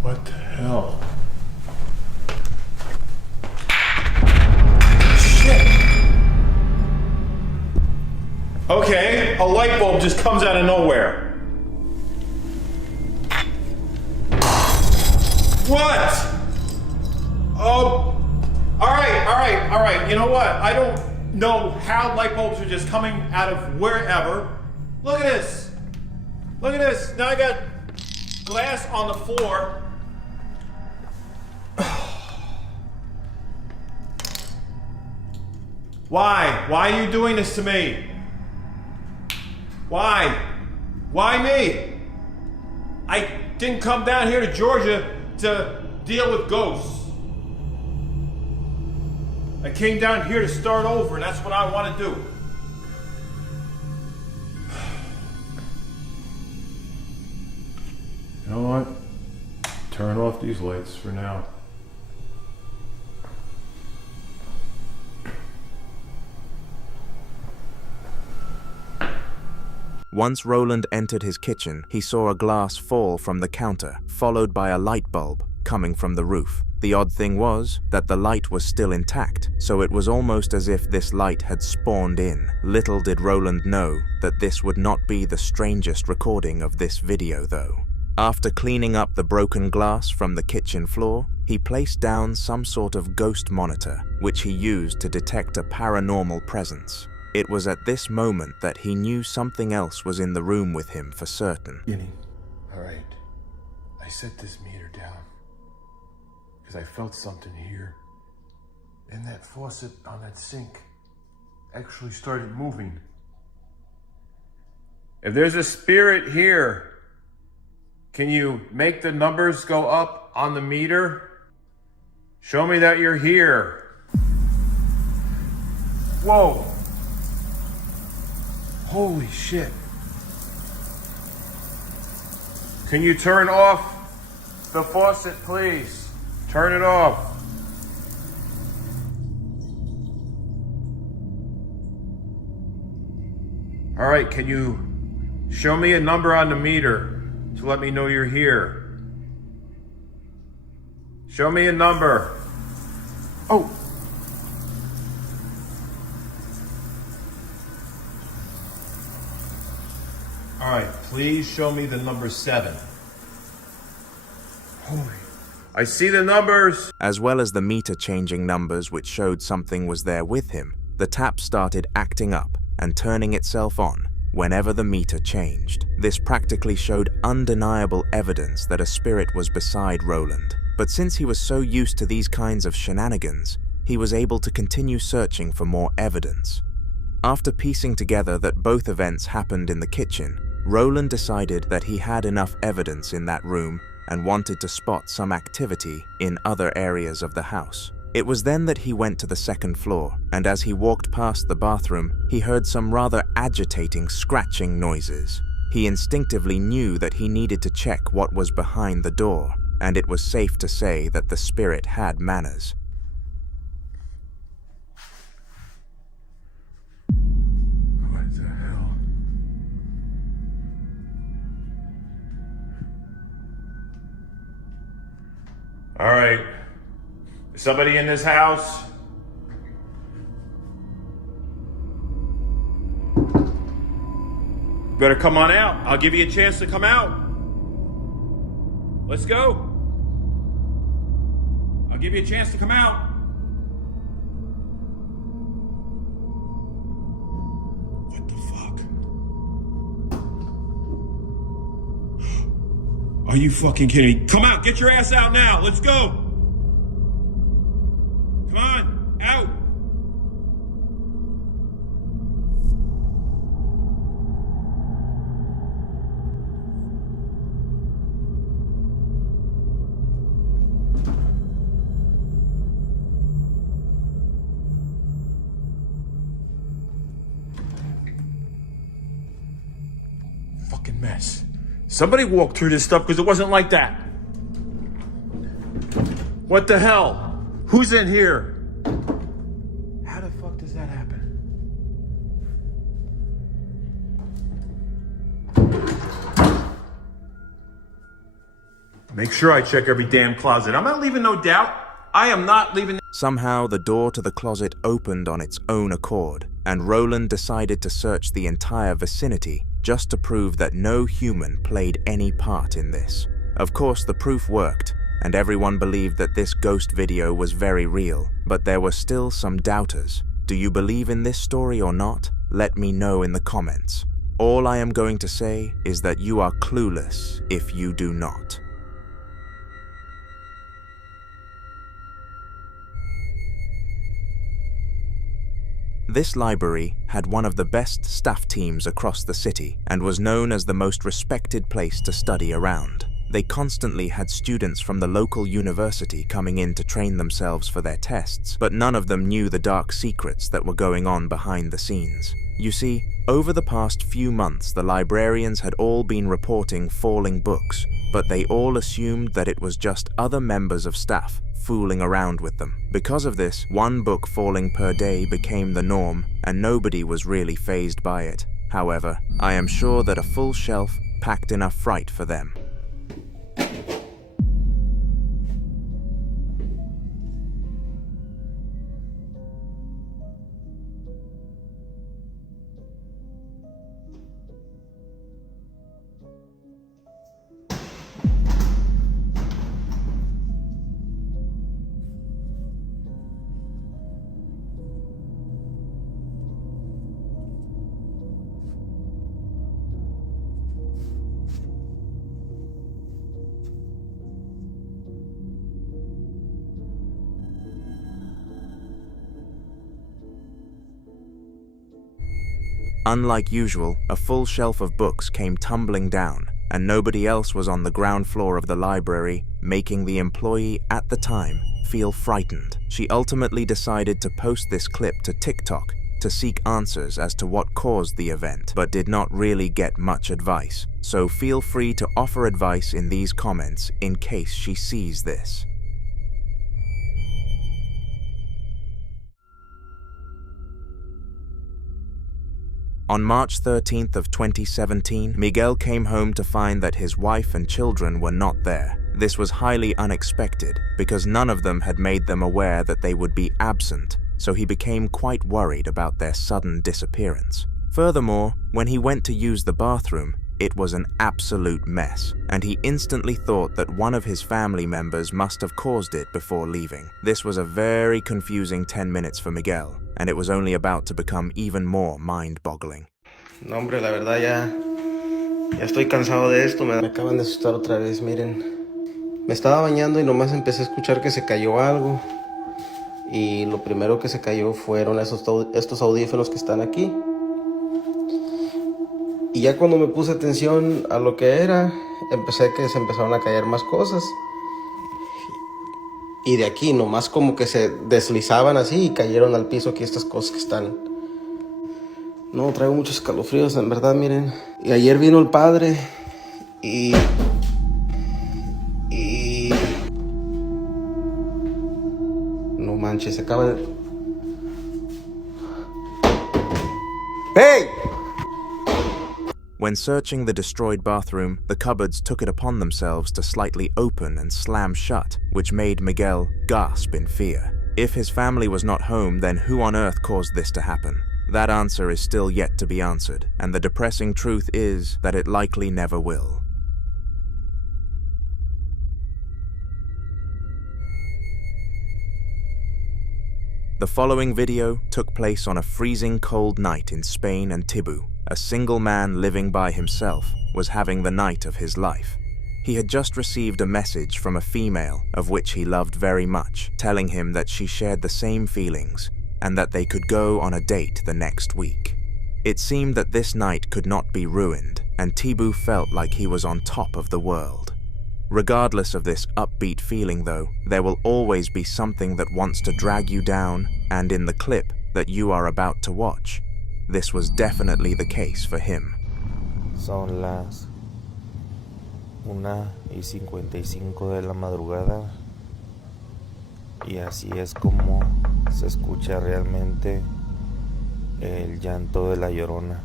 What the hell? Shit! Okay, a light bulb just comes out of nowhere. What? Oh, all right. You know what? I don't know how light bulbs are just coming out of wherever. Look at this. Look at this. Now I got glass on the floor. Why? Why are you doing this to me? Why? Why me? I didn't come down here to Georgia to deal with ghosts. I came down here to start over, and that's what I want to do. You know what? Turn off these lights for now. Once Roland entered his kitchen, he saw a glass fall from the counter, followed by a light bulb coming from the roof. The odd thing was that the light was still intact, so it was almost as if this light had spawned in. Little did Roland know that this would not be the strangest recording of this video though. After cleaning up the broken glass from the kitchen floor, he placed down some sort of ghost monitor, which he used to detect a paranormal presence. It was at this moment that he knew something else was in the room with him for certain. All right. I I set this meter down because I felt something here. And that faucet on that sink actually started moving. If there's a spirit here, can you make the numbers go up on the meter? Show me that you're here. Whoa. Holy shit. Can you turn off the faucet, please? Turn it off. All right, can you show me a number on the meter to let me know you're here? Show me a number. Oh. All right, please show me the number 7. Holy. I see the numbers. As well as the meter changing numbers which showed something was there with him, the tap started acting up and turning itself on whenever the meter changed. This practically showed undeniable evidence that a spirit was beside Roland. But since he was so used to these kinds of shenanigans, he was able to continue searching for more evidence. After piecing together that both events happened in the kitchen, Roland decided that he had enough evidence in that room and wanted to spot some activity in other areas of the house. It was then that he went to the second floor, and as he walked past the bathroom, he heard some rather agitating scratching noises. He instinctively knew that he needed to check what was behind the door, and it was safe to say that the spirit had manners. What the hell? All right. Is somebody in this house? You better come on out. I'll give you a chance to come out. Let's go. I'll give you a chance to come out. What the fuck? Are you fucking kidding me? Come out. Get your ass out now. Let's go. Come on. Out. Fucking mess. Somebody walked through this stuff because it wasn't like that. What the hell? Who's in here? How the fuck does that happen? Make sure I check every damn closet. I'm not leaving no doubt. I am not leaving. Somehow, the door to the closet opened on its own accord, and Roland decided to search the entire vicinity just to prove that no human played any part in this. Of course, the proof worked, and everyone believed that this ghost video was very real, but there were still some doubters. Do you believe in this story or not? Let me know in the comments. All I am going to say is that you are clueless if you do not. This library had one of the best staff teams across the city and was known as the most respected place to study around. They constantly had students from the local university coming in to train themselves for their tests, but none of them knew the dark secrets that were going on behind the scenes. You see, over the past few months, the librarians had all been reporting falling books, but they all assumed that it was just other members of staff fooling around with them. Because of this, one book falling per day became the norm, and nobody was really fazed by it. However, I am sure that a full shelf packed enough fright for them. Unlike usual, a full shelf of books came tumbling down, and nobody else was on the ground floor of the library, making the employee at the time feel frightened. She ultimately decided to post this clip to TikTok to seek answers as to what caused the event, but did not really get much advice. So feel free to offer advice in these comments in case she sees this. On March 13th of 2017, Miguel came home to find that his wife and children were not there. This was highly unexpected because none of them had made them aware that they would be absent, so he became quite worried about their sudden disappearance. Furthermore, when he went to use the bathroom, it was an absolute mess, and he instantly thought that one of his family members must have caused it before leaving. This was a very confusing 10 minutes for Miguel, and it was only about to become even more mind-boggling. No, hombre, la verdad ya estoy cansado de esto, me acaban de asustar otra vez, miren. Me estaba bañando y nomás empecé a escuchar que se cayó algo. Y lo primero que se cayó fueron estos audífonos que están aquí. Y ya cuando me puse atención a lo que era, se empezaron a caer más cosas. Y de aquí nomás como que se deslizaban así y cayeron al piso aquí estas cosas que están. No, traigo muchos escalofríos, en verdad, miren. Y ayer vino el padre y no manches, se acaba de... ¡Hey! When searching the destroyed bathroom, the cupboards took it upon themselves to slightly open and slam shut, which made Miguel gasp in fear. If his family was not home, then who on earth caused this to happen? That answer is still yet to be answered, and the depressing truth is that it likely never will. The following video took place on a freezing cold night in Spain and Tibu. A single man living by himself was having the night of his life. He had just received a message from a female of which he loved very much, telling him that she shared the same feelings and that they could go on a date the next week. It seemed that this night could not be ruined, and Tibu felt like he was on top of the world. Regardless of this upbeat feeling though, there will always be something that wants to drag you down, and in the clip that you are about to watch, this was definitely the case for him. Son las 1:55 de la madrugada y así es como se escucha realmente el llanto de la llorona.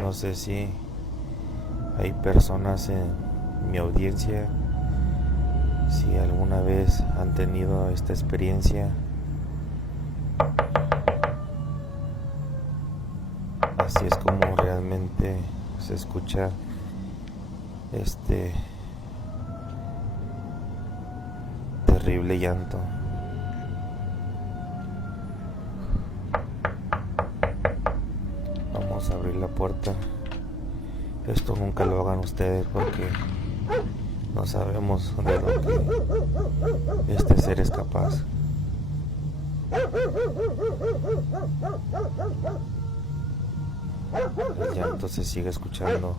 No sé si hay personas en mi audiencia, si alguna vez han tenido esta experiencia. Así es como realmente se escucha este terrible llanto. Vamos a abrir la puerta. Esto nunca lo hagan ustedes porque no sabemos de lo que este ser es capaz. El llanto se sigue escuchando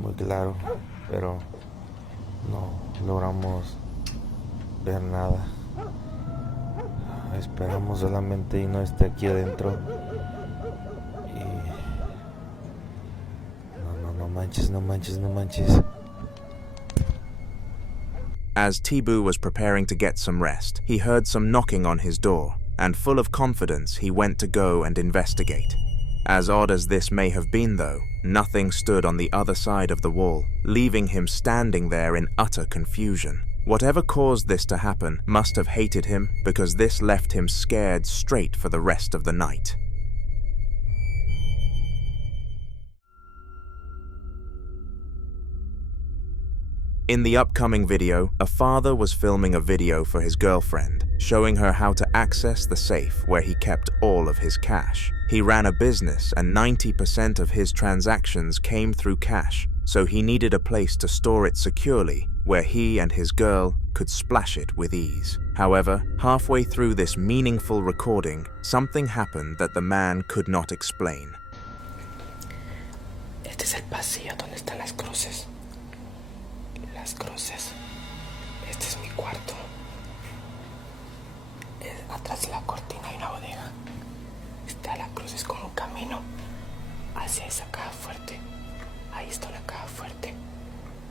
muy claro, pero no logramos ver nada. Esperamos solamente y no esté aquí adentro. Y no manches. As Tibu was preparing to get some rest, he heard some knocking on his door, and full of confidence he went to go and investigate. As odd as this may have been though, nothing stood on the other side of the wall, leaving him standing there in utter confusion. Whatever caused this to happen must have hated him, because this left him scared straight for the rest of the night. In the upcoming video, a father was filming a video for his girlfriend, showing her how to access the safe where he kept all of his cash. He ran a business and 90% of his transactions came through cash, so he needed a place to store it securely where he and his girl could splash it with ease. However, halfway through this meaningful recording, something happened that the man could not explain. Este es el pasillo donde están las cruces. Las cruces. Este es mi cuarto. Atrás de la cortina hay una bodega. Está la cruz, es como un camino hacia esa caja fuerte. Ahí está una caja fuerte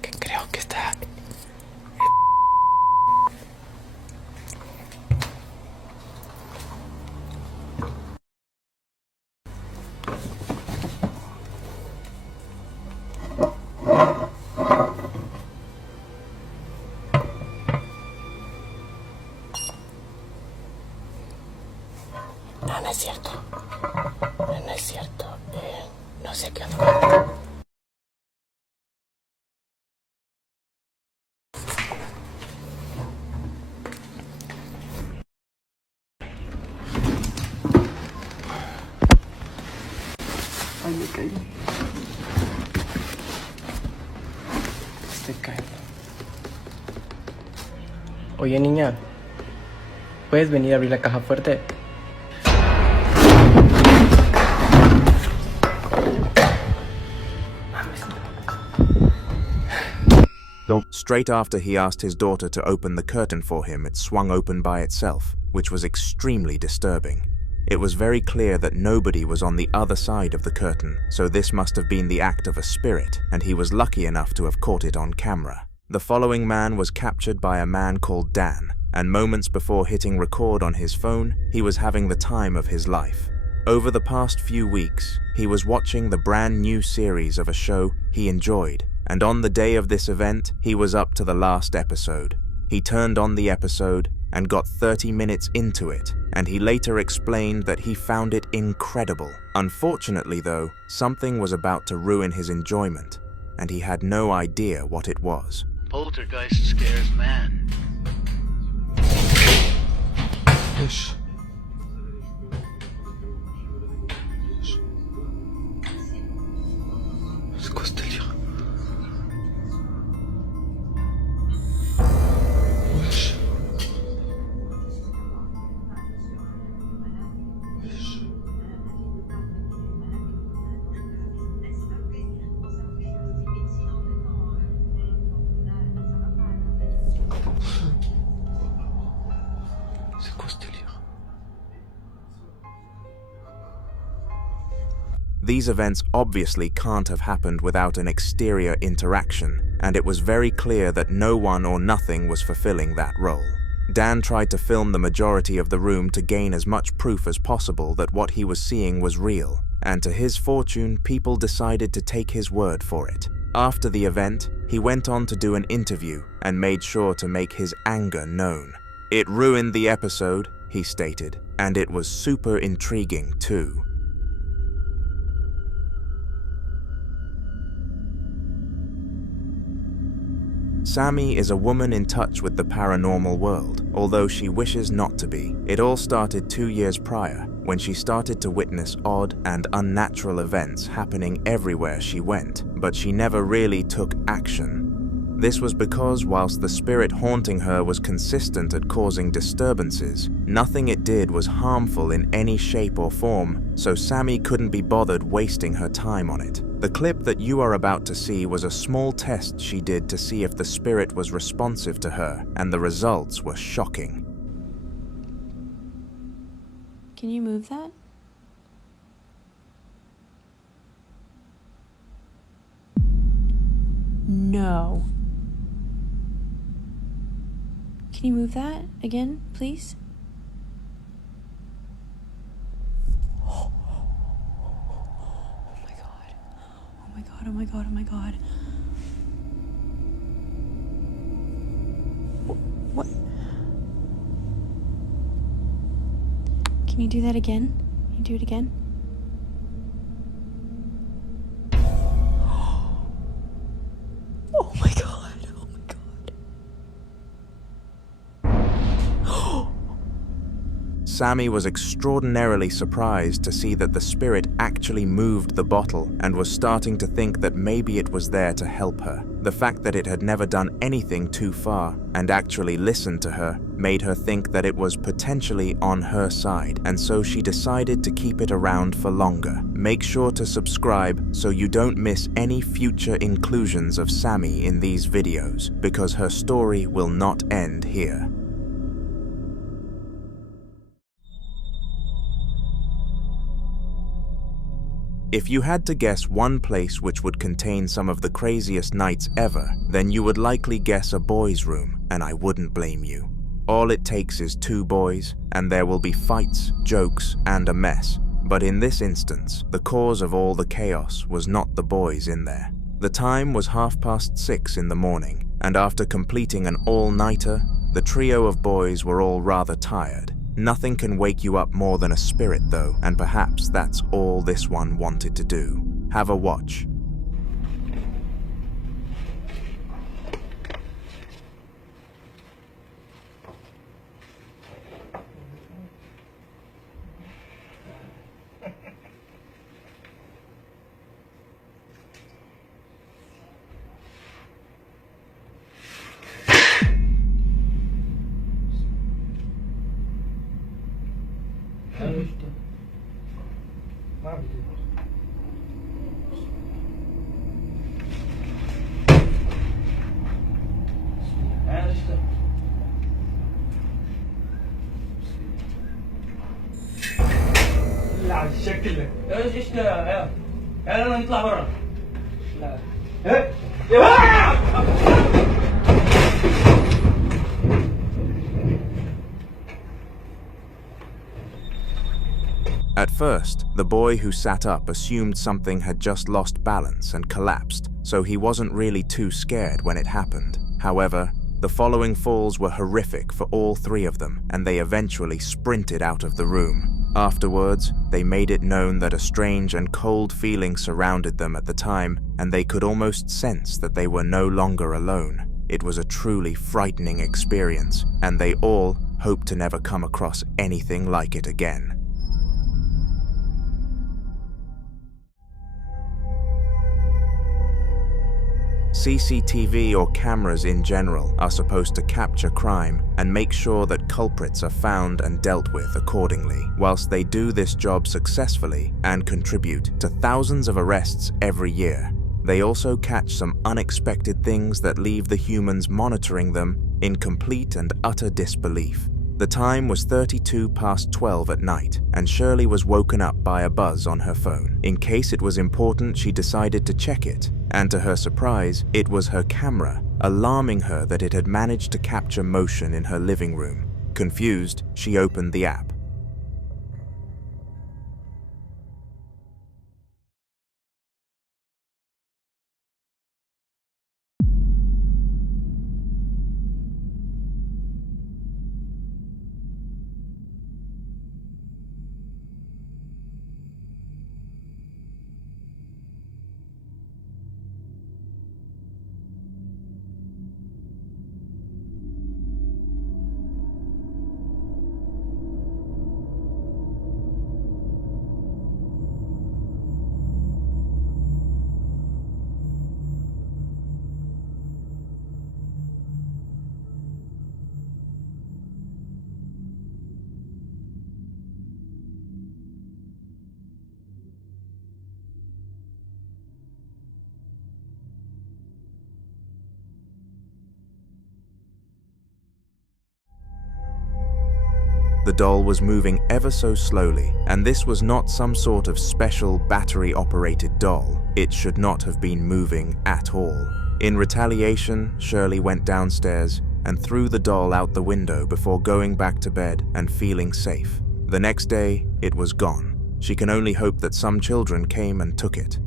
que creo que está. No, no es cierto. No es cierto. No sé qué onda. Ay, me caí. Estoy cayendo. Oye, niña. ¿Puedes venir a abrir la caja fuerte? Straight after he asked his daughter to open the curtain for him, it swung open by itself, which was extremely disturbing. It was very clear that nobody was on the other side of the curtain, so this must have been the act of a spirit, and he was lucky enough to have caught it on camera. The following man was captured by a man called Dan, and moments before hitting record on his phone, he was having the time of his life. Over the past few weeks, he was watching the brand new series of a show he enjoyed, and on the day of this event, he was up to the last episode. He turned on the episode and got 30 minutes into it, and he later explained that he found it incredible. Unfortunately though, something was about to ruin his enjoyment, and he had no idea what it was. Poltergeist scares man. Ish. C'est quoi ce délire? Wesh. C'est quoi ce délire? These events obviously can't have happened without an exterior interaction, and it was very clear that no one or nothing was fulfilling that role. Dan tried to film the majority of the room to gain as much proof as possible that what he was seeing was real, and to his fortune, people decided to take his word for it. After the event, he went on to do an interview and made sure to make his anger known. It ruined the episode, he stated, and it was super intriguing too. Sammy is a woman in touch with the paranormal world, although she wishes not to be. It all started 2 years prior, when she started to witness odd and unnatural events happening everywhere she went, but she never really took action. This was because whilst the spirit haunting her was consistent at causing disturbances, nothing it did was harmful in any shape or form, so Sammy couldn't be bothered wasting her time on it. The clip that you are about to see was a small test she did to see if the spirit was responsive to her, and the results were shocking. Can you move that? No. Can you move that again, please? Oh my god. Oh my god, oh my god, oh my god. What? Can you do that again? Can you do it again? Oh my god. Sammy was extraordinarily surprised to see that the spirit actually moved the bottle and was starting to think that maybe it was there to help her. The fact that it had never done anything too far and actually listened to her made her think that it was potentially on her side, and so she decided to keep it around for longer. Make sure to subscribe so you don't miss any future inclusions of Sammy in these videos, because her story will not end here. If you had to guess one place which would contain some of the craziest nights ever, then you would likely guess a boys' room, and I wouldn't blame you. All it takes is 2 boys, and there will be fights, jokes, and a mess. But in this instance, the cause of all the chaos was not the boys in there. The time was 6:30 in the morning, and after completing an all-nighter, the trio of boys were all rather tired. Nothing can wake you up more than a spirit though, and perhaps that's all this one wanted to do. Have a watch. شكله ايش يا يلا نطلع برا لا At first, the boy who sat up assumed something had just lost balance and collapsed, so he wasn't really too scared when it happened. However, the following falls were horrific for all 3 of them, and they eventually sprinted out of the room. Afterwards, they made it known that a strange and cold feeling surrounded them at the time, and they could almost sense that they were no longer alone. It was a truly frightening experience, and they all hoped to never come across anything like it again. CCTV or cameras in general are supposed to capture crime and make sure that culprits are found and dealt with accordingly. Whilst they do this job successfully and contribute to thousands of arrests every year, they also catch some unexpected things that leave the humans monitoring them in complete and utter disbelief. The time was 12:32 at night, and Shirley was woken up by a buzz on her phone. In case it was important, she decided to check it, and to her surprise, it was her camera, alarming her that it had managed to capture motion in her living room. Confused, she opened the app. The doll was moving ever so slowly, and this was not some sort of special battery-operated doll. It should not have been moving at all. In retaliation, Shirley went downstairs and threw the doll out the window before going back to bed and feeling safe. The next day, it was gone. She can only hope that some children came and took it.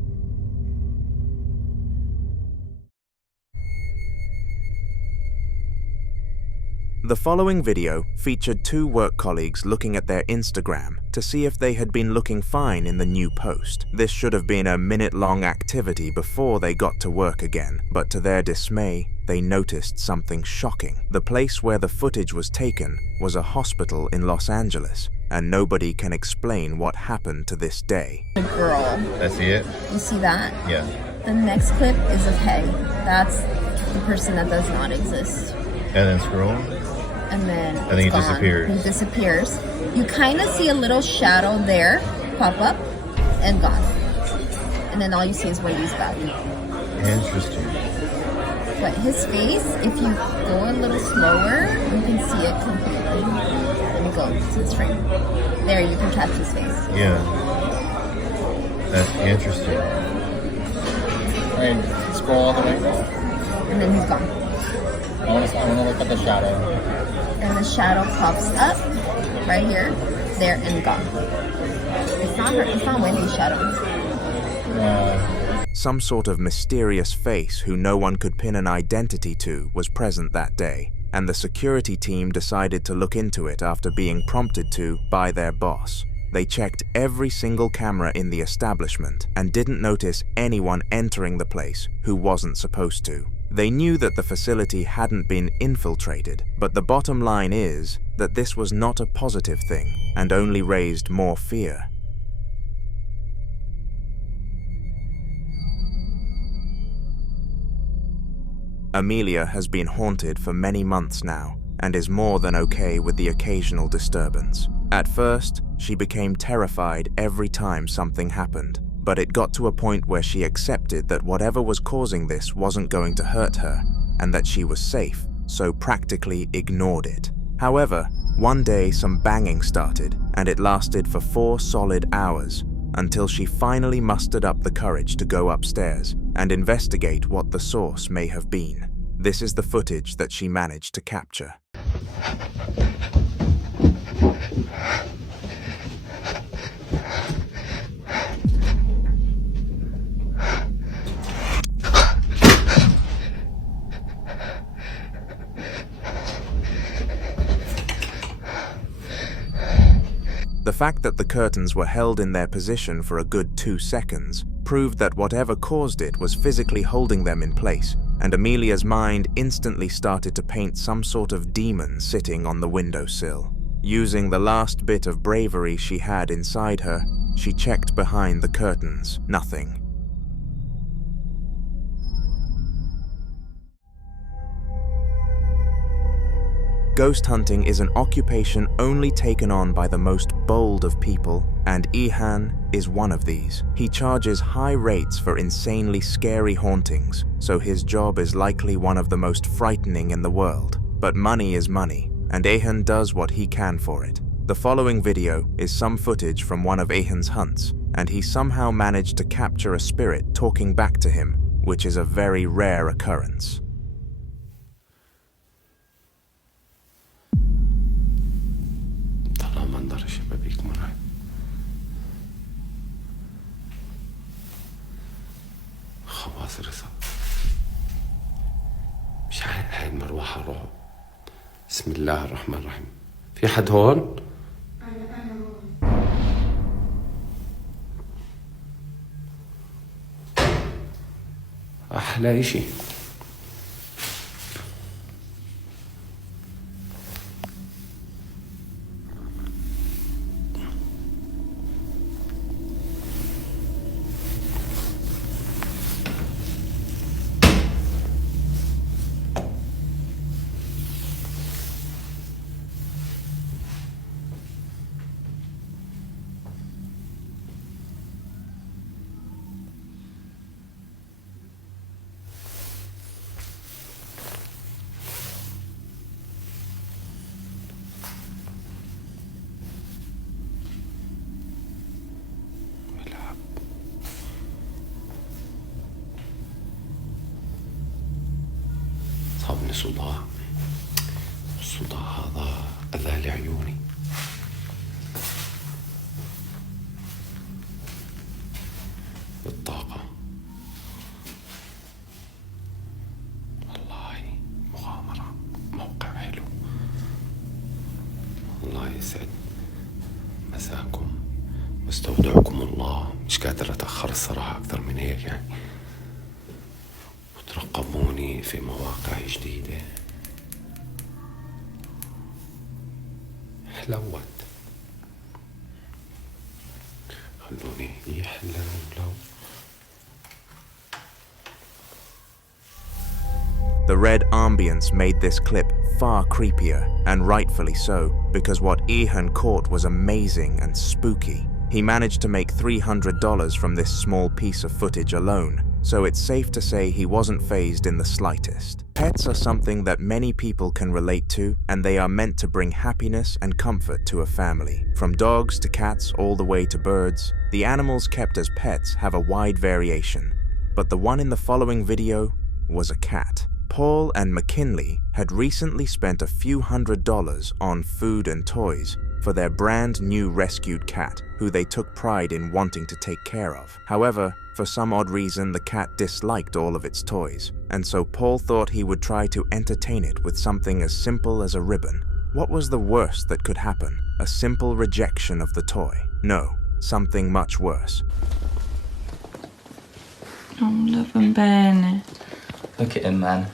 The following video featured 2 work colleagues looking at their Instagram to see if they had been looking fine in the new post. This should have been a minute-long activity before they got to work again, but to their dismay, they noticed something shocking. The place where the footage was taken was a hospital in Los Angeles, and nobody can explain what happened to this day. The girl. I see it. You see that? Yeah. The next clip is of Hay. That's the person that does not exist. And then scroll. And then he gone. disappears. He disappears. You kind of see a little shadow there pop up and gone. And then all you see is Wendy's back. Interesting. But his face, if you go a little slower, you can see it completely. Let me go to the screen. There, you can catch his face. Yeah. That's interesting. Right, scroll all the way. And then he's gone. I want to look at the shadow. And the shadow pops up right here, there, and gone. It's not her. It's not Wendy's shadow. Some sort of mysterious face who no one could pin an identity to was present that day, and the security team decided to look into it after being prompted to by their boss. They checked every single camera in the establishment and didn't notice anyone entering the place who wasn't supposed to. They knew that the facility hadn't been infiltrated, but the bottom line is that this was not a positive thing and only raised more fear. Amelia has been haunted for many months now and is more than okay with the occasional disturbance. At first, she became terrified every time something happened, but it got to a point where she accepted that whatever was causing this wasn't going to hurt her and that she was safe, so practically ignored it. However, one day some banging started and it lasted for 4 solid hours until she finally mustered up the courage to go upstairs and investigate what the source may have been. This is the footage that she managed to capture. The fact that the curtains were held in their position for a good 2 seconds proved that whatever caused it was physically holding them in place, and Amelia's mind instantly started to paint some sort of demon sitting on the windowsill. Using the last bit of bravery she had inside her, she checked behind the curtains. Nothing. Ghost hunting is an occupation only taken on by the most bold of people, and Ehan is one of these. He charges high rates for insanely scary hauntings, so his job is likely one of the most frightening in the world. But money is money, and Ehan does what he can for it. The following video is some footage from one of Ehan's hunts, and he somehow managed to capture a spirit talking back to him, which is a very rare occurrence. منظر الشبابيك مرعب. خواص رصا. مش عارف هاي المروحة رعب. بسم الله الرحمن الرحيم. في حد هون؟ أحلى إشي. صابني صداع. الصداع هذا أذى لعيوني. الطاقة. والله مغامرة. موقع حلو. الله يسعد مساكم واستودعكم الله. مش قادر أتأخر الصراحة أكثر من هيك يعني. وترقبوني في مواقع جديدة. حلوت خلوني يحلو. The red ambience made this clip far creepier, and rightfully so, because what Ehan caught was amazing and spooky. He managed to make $300 from this small piece of footage alone, so it's safe to say he wasn't fazed in the slightest. Pets are something that many people can relate to, and they are meant to bring happiness and comfort to a family. From dogs to cats all the way to birds, the animals kept as pets have a wide variation. But the one in the following video was a cat. Paul and McKinley had recently spent a few $100s on food and toys for their brand new rescued cat, who they took pride in wanting to take care of. However, for some odd reason, the cat disliked all of its toys, and so Paul thought he would try to entertain it with something as simple as a ribbon. What was the worst that could happen? A simple rejection of the toy? No, something much worse. Oh, love him, Ben. Look at him, man.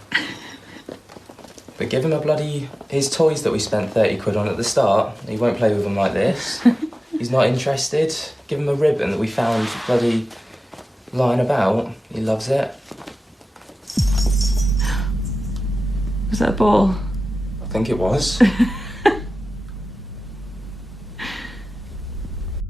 But give him his toys that we spent 30 quid on at the start. He won't play with them like this. He's not interested. Give him a ribbon that we found bloody lying about. He loves it. Was that a ball? I think it was.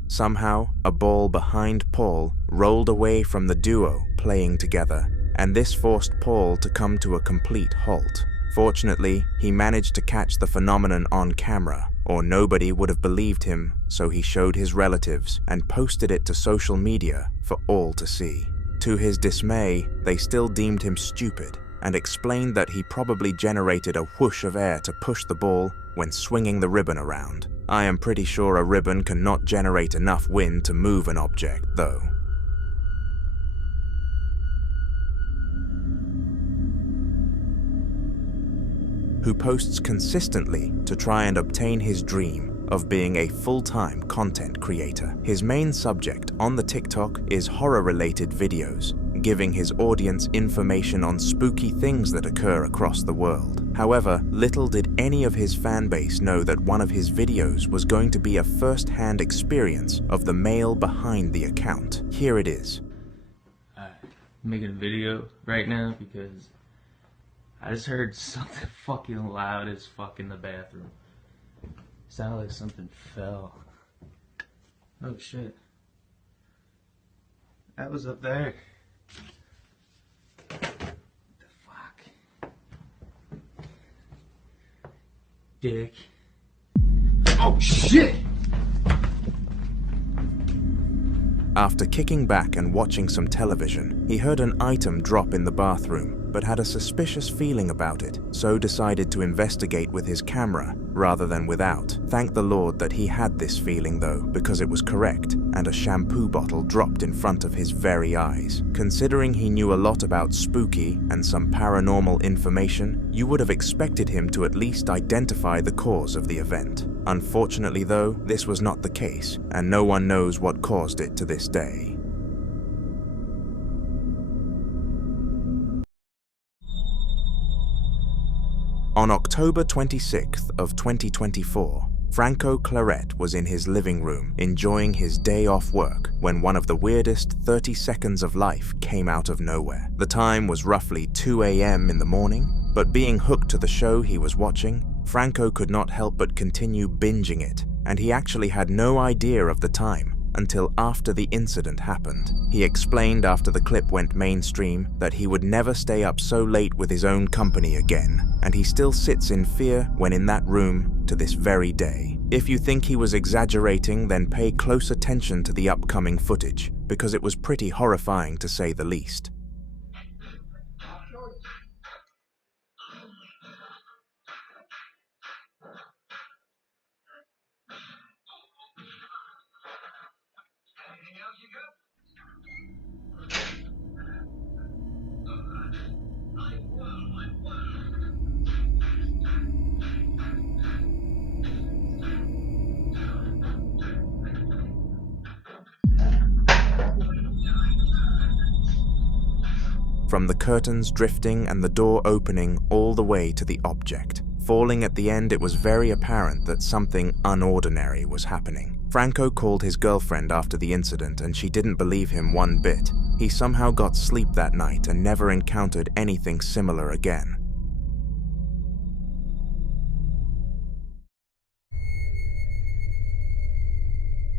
Somehow, a ball behind Paul rolled away from the duo playing together, and this forced Paul to come to a complete halt. Fortunately, he managed to catch the phenomenon on camera, or nobody would have believed him, so he showed his relatives and posted it to social media for all to see. To his dismay, they still deemed him stupid and explained that he probably generated a whoosh of air to push the ball when swinging the ribbon around. I am pretty sure a ribbon cannot generate enough wind to move an object, though. Who posts consistently to try and obtain his dream of being a full-time content creator. His main subject on the TikTok is horror-related videos, giving his audience information on spooky things that occur across the world. However, little did any of his fan base know that one of his videos was going to be a first-hand experience of the male behind the account. Here it is. I'm making a video right now because I just heard something fucking loud as fuck in the bathroom. Sounded like something fell. Oh shit. That was up there. What the fuck? Dick. Oh shit! After kicking back and watching some television, he heard an item drop in the bathroom, but had a suspicious feeling about it, so decided to investigate with his camera rather than without. Thank the Lord that he had this feeling though, because it was correct, and a shampoo bottle dropped in front of his very eyes. Considering he knew a lot about spooky and some paranormal information, you would have expected him to at least identify the cause of the event. Unfortunately though, this was not the case, and no one knows what caused it to this day. On October 26th of 2024, Franco Claret was in his living room enjoying his day off work when one of the weirdest 30 seconds of life came out of nowhere. The time was roughly 2 a.m. in the morning, but being hooked to the show he was watching, Franco could not help but continue binging it, and he actually had no idea of the time until after the incident happened. He explained after the clip went mainstream that he would never stay up so late with his own company again, and he still sits in fear when in that room to this very day. If you think he was exaggerating, then pay close attention to the upcoming footage, because it was pretty horrifying to say the least. From the curtains drifting and the door opening all the way to the object, Falling at the end, it was very apparent that something unordinary was happening. Franco called his girlfriend after the incident and she didn't believe him one bit. He somehow got sleep that night and never encountered anything similar again.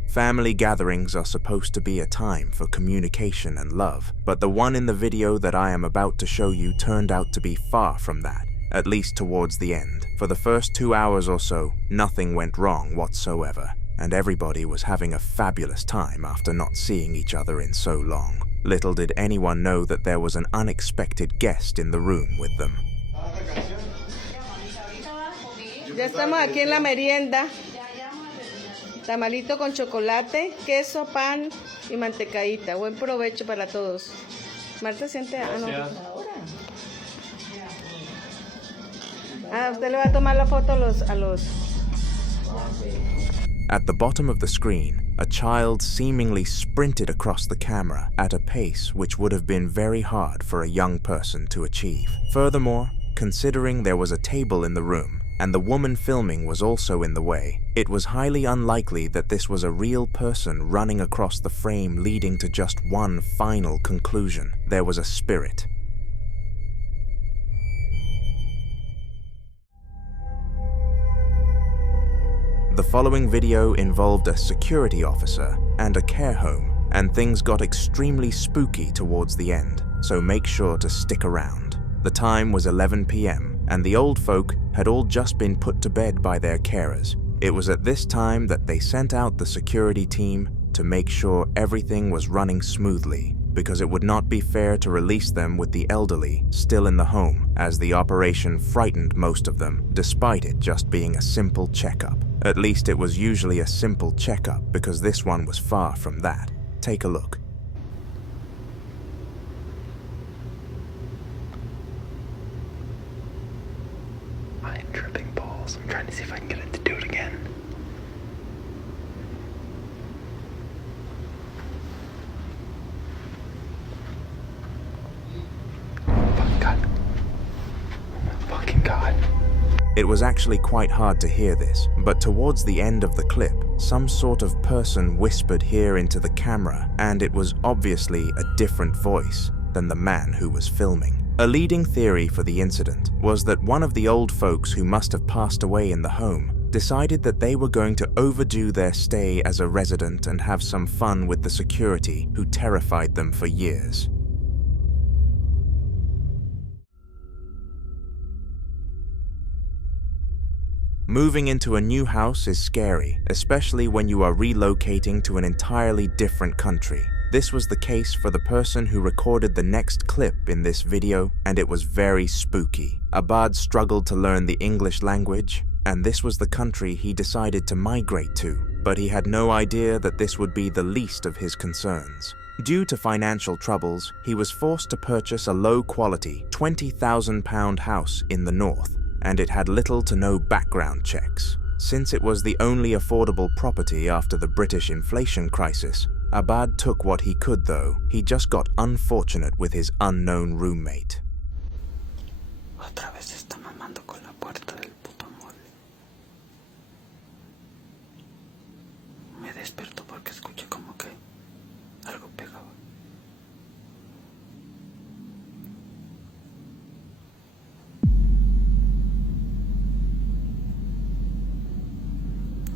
Family gatherings are supposed to be a time for communication and love, but the one in the video that I am about to show you turned out to be far from that, at least towards the end. For the first 2 hours or so, nothing went wrong whatsoever, and everybody was having a fabulous time after not seeing each other in so long. Little did anyone know that there was an unexpected guest in the room with them. Ya estamos aquí en la merienda. Tamalito con chocolate, queso, pan y mantecadita. Buen provecho para todos. Marta siente... Ah, no. Ah, usted le va a tomar la foto a los... At the bottom of the screen, a child seemingly sprinted across the camera at a pace which would have been very hard for a young person to achieve. Furthermore, considering there was a table in the room, and the woman filming was also in the way, it was highly unlikely that this was a real person running across the frame, leading to just one final conclusion. There was a spirit. The following video involved a security officer and a care home, and things got extremely spooky towards the end, so make sure to stick around. The time was 11 p.m. and the old folk had all just been put to bed by their carers. It was at this time that they sent out the security team to make sure everything was running smoothly, because it would not be fair to release them with the elderly still in the home, as the operation frightened most of them, despite it just being a simple checkup. At least it was usually a simple checkup, because this one was far from that. Take a look. I am tripping balls. I'm trying to see if I can get it to do it again. Oh, God. Oh my fucking God. It was actually quite hard to hear this, but towards the end of the clip, some sort of person whispered here into the camera, and it was obviously a different voice than the man who was filming. A leading theory for the incident was that one of the old folks who must have passed away in the home decided that they were going to overdo their stay as a resident and have some fun with the security who terrified them for years. Moving into a new house is scary, especially when you are relocating to an entirely different country. This was the case for the person who recorded the next clip in this video, and it was very spooky. Abad struggled to learn the English language, and this was the country he decided to migrate to, but he had no idea that this would be the least of his concerns. Due to financial troubles, he was forced to purchase a low-quality, £20,000 house in the north, and it had little to no background checks. Since it was the only affordable property after the British inflation crisis, Abad took what he could though. He just got unfortunate with his unknown roommate. Otra vez está mamando con la puerta del puto mueble. Me despertó porque escuché como que algo pegaba.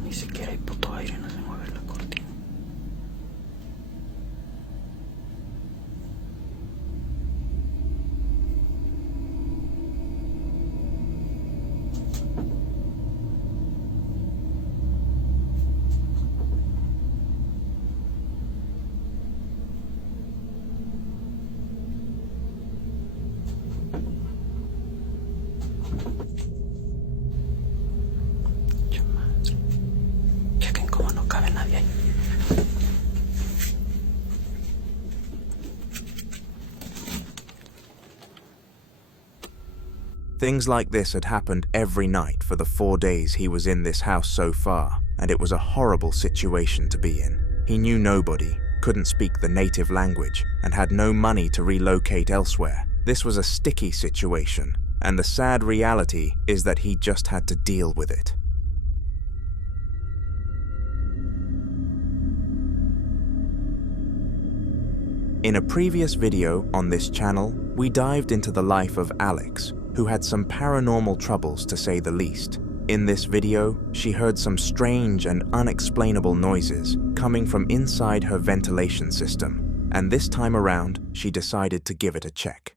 Ni siquiera hay puto aire, no se mueve la cortina. Chequen cómo no cabe nadie ahí. Things like this had happened every night for the 4 days he was in this house so far, and it was a horrible situation to be in. He knew nobody, couldn't speak the native language, and had no money to relocate elsewhere. This was a sticky situation, and the sad reality is that he just had to deal with it. In a previous video on this channel, we dived into the life of Alex, who had some paranormal troubles to say the least. In this video, she heard some strange and unexplainable noises coming from inside her ventilation system, and this time around, she decided to give it a check.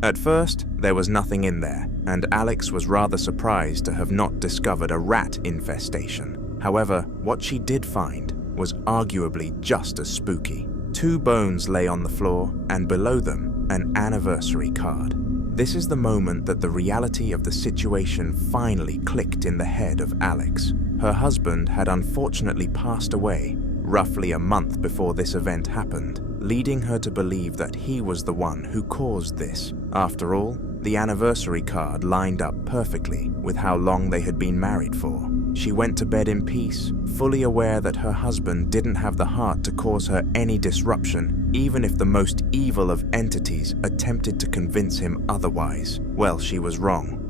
At first, there was nothing in there, and Alex was rather surprised to have not discovered a rat infestation. However, what she did find was arguably just as spooky. 2 bones lay on the floor, and below them, an anniversary card. This is the moment that the reality of the situation finally clicked in the head of Alex. Her husband had unfortunately passed away roughly a month before this event happened, leading her to believe that he was the one who caused this. After all, the anniversary card lined up perfectly with how long they had been married for. She went to bed in peace, fully aware that her husband didn't have the heart to cause her any disruption, even if the most evil of entities attempted to convince him otherwise. Well, she was wrong.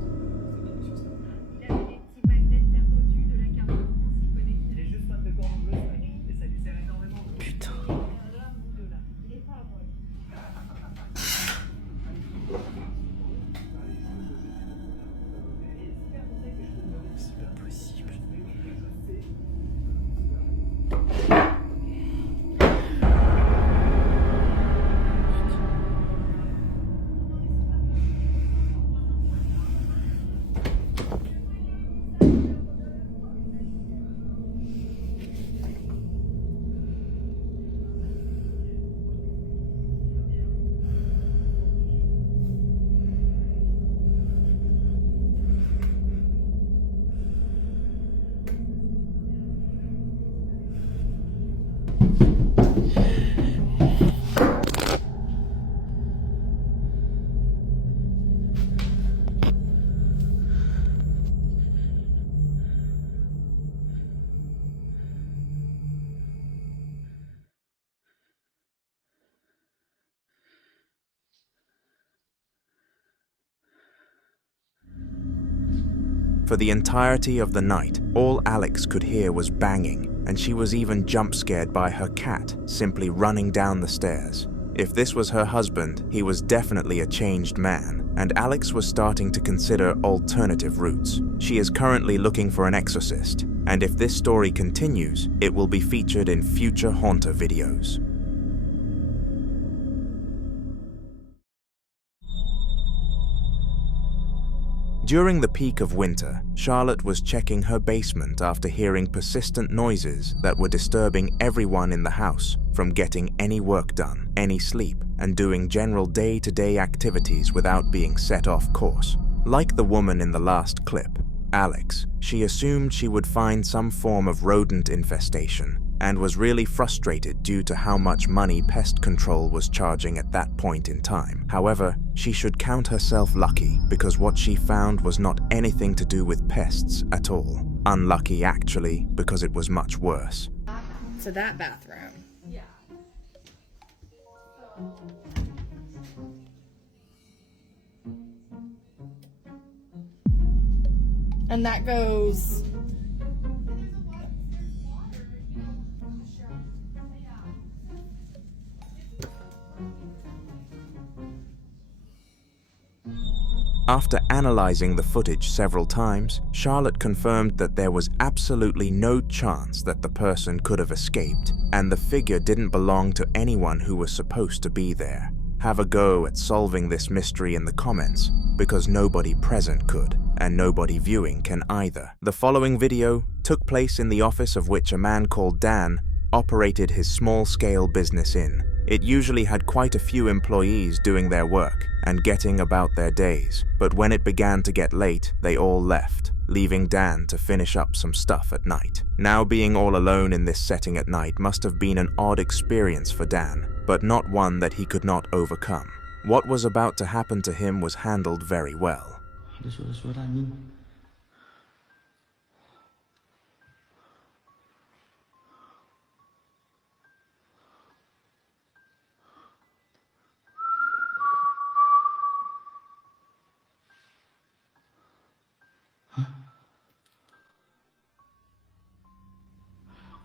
For the entirety of the night, all Alex could hear was banging, and she was even jump scared by her cat simply running down the stairs. If this was her husband, he was definitely a changed man, and Alex was starting to consider alternative routes. She is currently looking for an exorcist, and if this story continues, it will be featured in future Haunter videos. During the peak of winter, Charlotte was checking her basement after hearing persistent noises that were disturbing everyone in the house from getting any work done, any sleep, and doing general day-to-day activities without being set off course. Like the woman in the last clip, Alex, she assumed she would find some form of rodent infestation, and was really frustrated due to how much money pest control was charging at that point in time. However, she should count herself lucky because what she found was not anything to do with pests at all. Unlucky actually, because it was much worse. To that bathroom. Yeah. And that goes. After analyzing the footage several times, Charlotte confirmed that there was absolutely no chance that the person could have escaped, and the figure didn't belong to anyone who was supposed to be there. Have a go at solving this mystery in the comments, because nobody present could, and nobody viewing can either. The following video took place in the office of which a man called Dan operated his small-scale business in. It usually had quite a few employees doing their work and getting about their days, but when it began to get late, they all left, leaving Dan to finish up some stuff at night. Now being all alone in this setting at night must have been an odd experience for Dan, but not one that he could not overcome. What was about to happen to him was handled very well.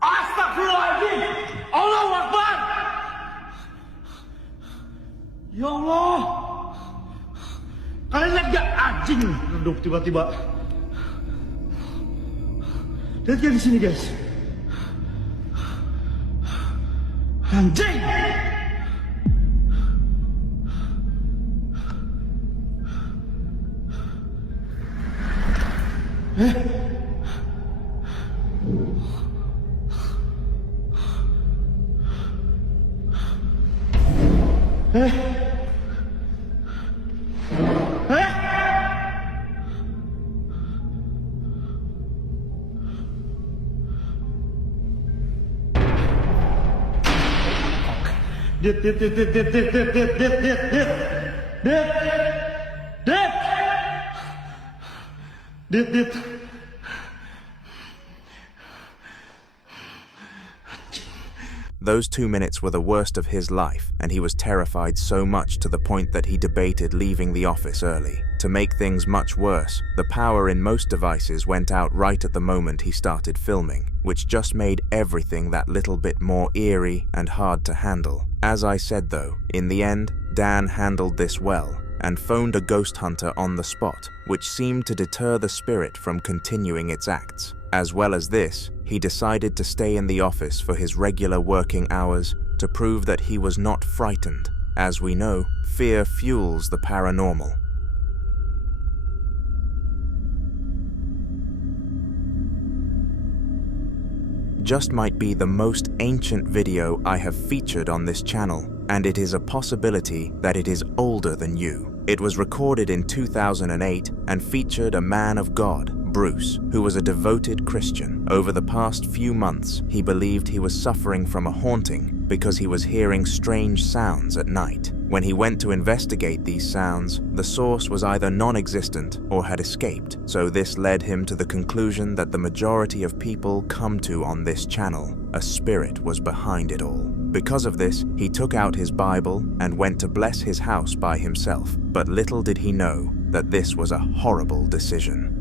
Astagfirullahaladzim! Allahu Akbar! Ya Allah! Kalian lihat gak anjing duduk tiba-tiba? Lihat ya di sini guys. Anjing! Dit. Those 2 minutes were the worst of his life, and he was terrified so much to the point that he debated leaving the office early. To make things much worse, the power in most devices went out right at the moment he started filming, which just made everything that little bit more eerie and hard to handle. As I said though, in the end, Dan handled this well, and phoned a ghost hunter on the spot, which seemed to deter the spirit from continuing its acts. As well as this, he decided to stay in the office for his regular working hours to prove that he was not frightened. As we know, fear fuels the paranormal. Just might be the most ancient video I have featured on this channel, and it is a possibility that it is older than you. It was recorded in 2008 and featured a man of God, Bruce, who was a devoted Christian. Over the past few months, he believed he was suffering from a haunting because he was hearing strange sounds at night. When he went to investigate these sounds, the source was either non-existent or had escaped, so this led him to the conclusion that the majority of people come to on this channel, a spirit was behind it all. Because of this, he took out his Bible and went to bless his house by himself, but little did he know that this was a horrible decision.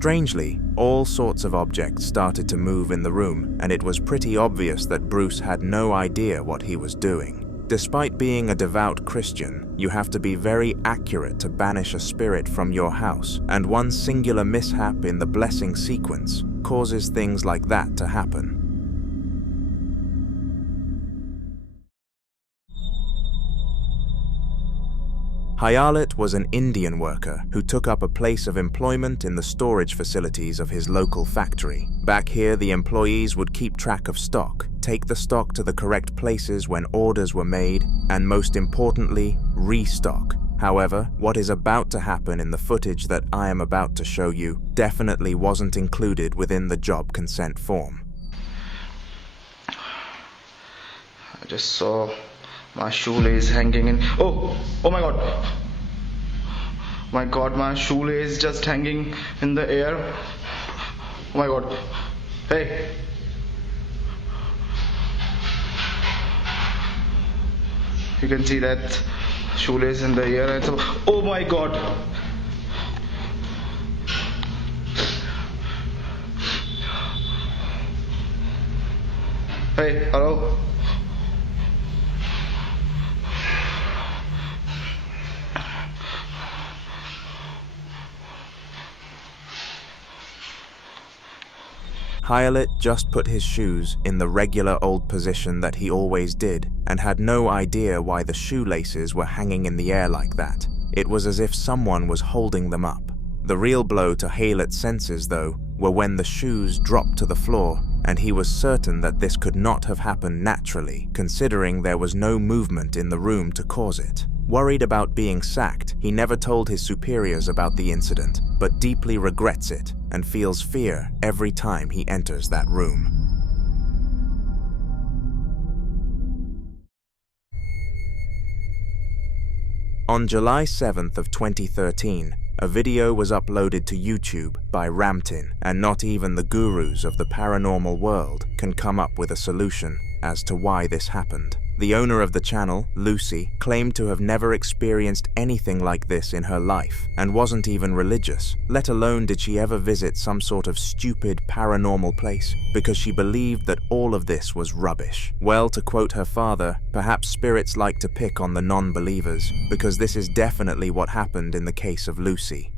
Strangely, all sorts of objects started to move in the room, and it was pretty obvious that Bruce had no idea what he was doing. Despite being a devout Christian, you have to be very accurate to banish a spirit from your house, and one singular mishap in the blessing sequence causes things like that to happen. Hayalet was an Indian worker who took up a place of employment in the storage facilities of his local factory. Back here, the employees would keep track of stock, take the stock to the correct places when orders were made, and most importantly, restock. However, what is about to happen in the footage that I am about to show you definitely wasn't included within the job consent form. I just saw my shoelace hanging in. Oh my god. My god, my shoelace just hanging in the air. Oh my god. Hey. You can see that shoelace in the air. And so, oh my god. Hey, hello. Hayalet just put his shoes in the regular old position that he always did and had no idea why the shoelaces were hanging in the air like that. It was as if someone was holding them up. The real blow to Hayalet's senses, though, were when the shoes dropped to the floor, and he was certain that this could not have happened naturally, considering there was no movement in the room to cause it. Worried about being sacked, he never told his superiors about the incident, but deeply regrets it and feels fear every time he enters that room. On July 7th of 2013, a video was uploaded to YouTube by Ramtin, and not even the gurus of the paranormal world can come up with a solution as to why this happened. The owner of the channel, Lucy, claimed to have never experienced anything like this in her life and wasn't even religious, let alone did she ever visit some sort of stupid paranormal place, because she believed that all of this was rubbish. Well, to quote her father, perhaps spirits like to pick on the non-believers, because this is definitely what happened in the case of Lucy.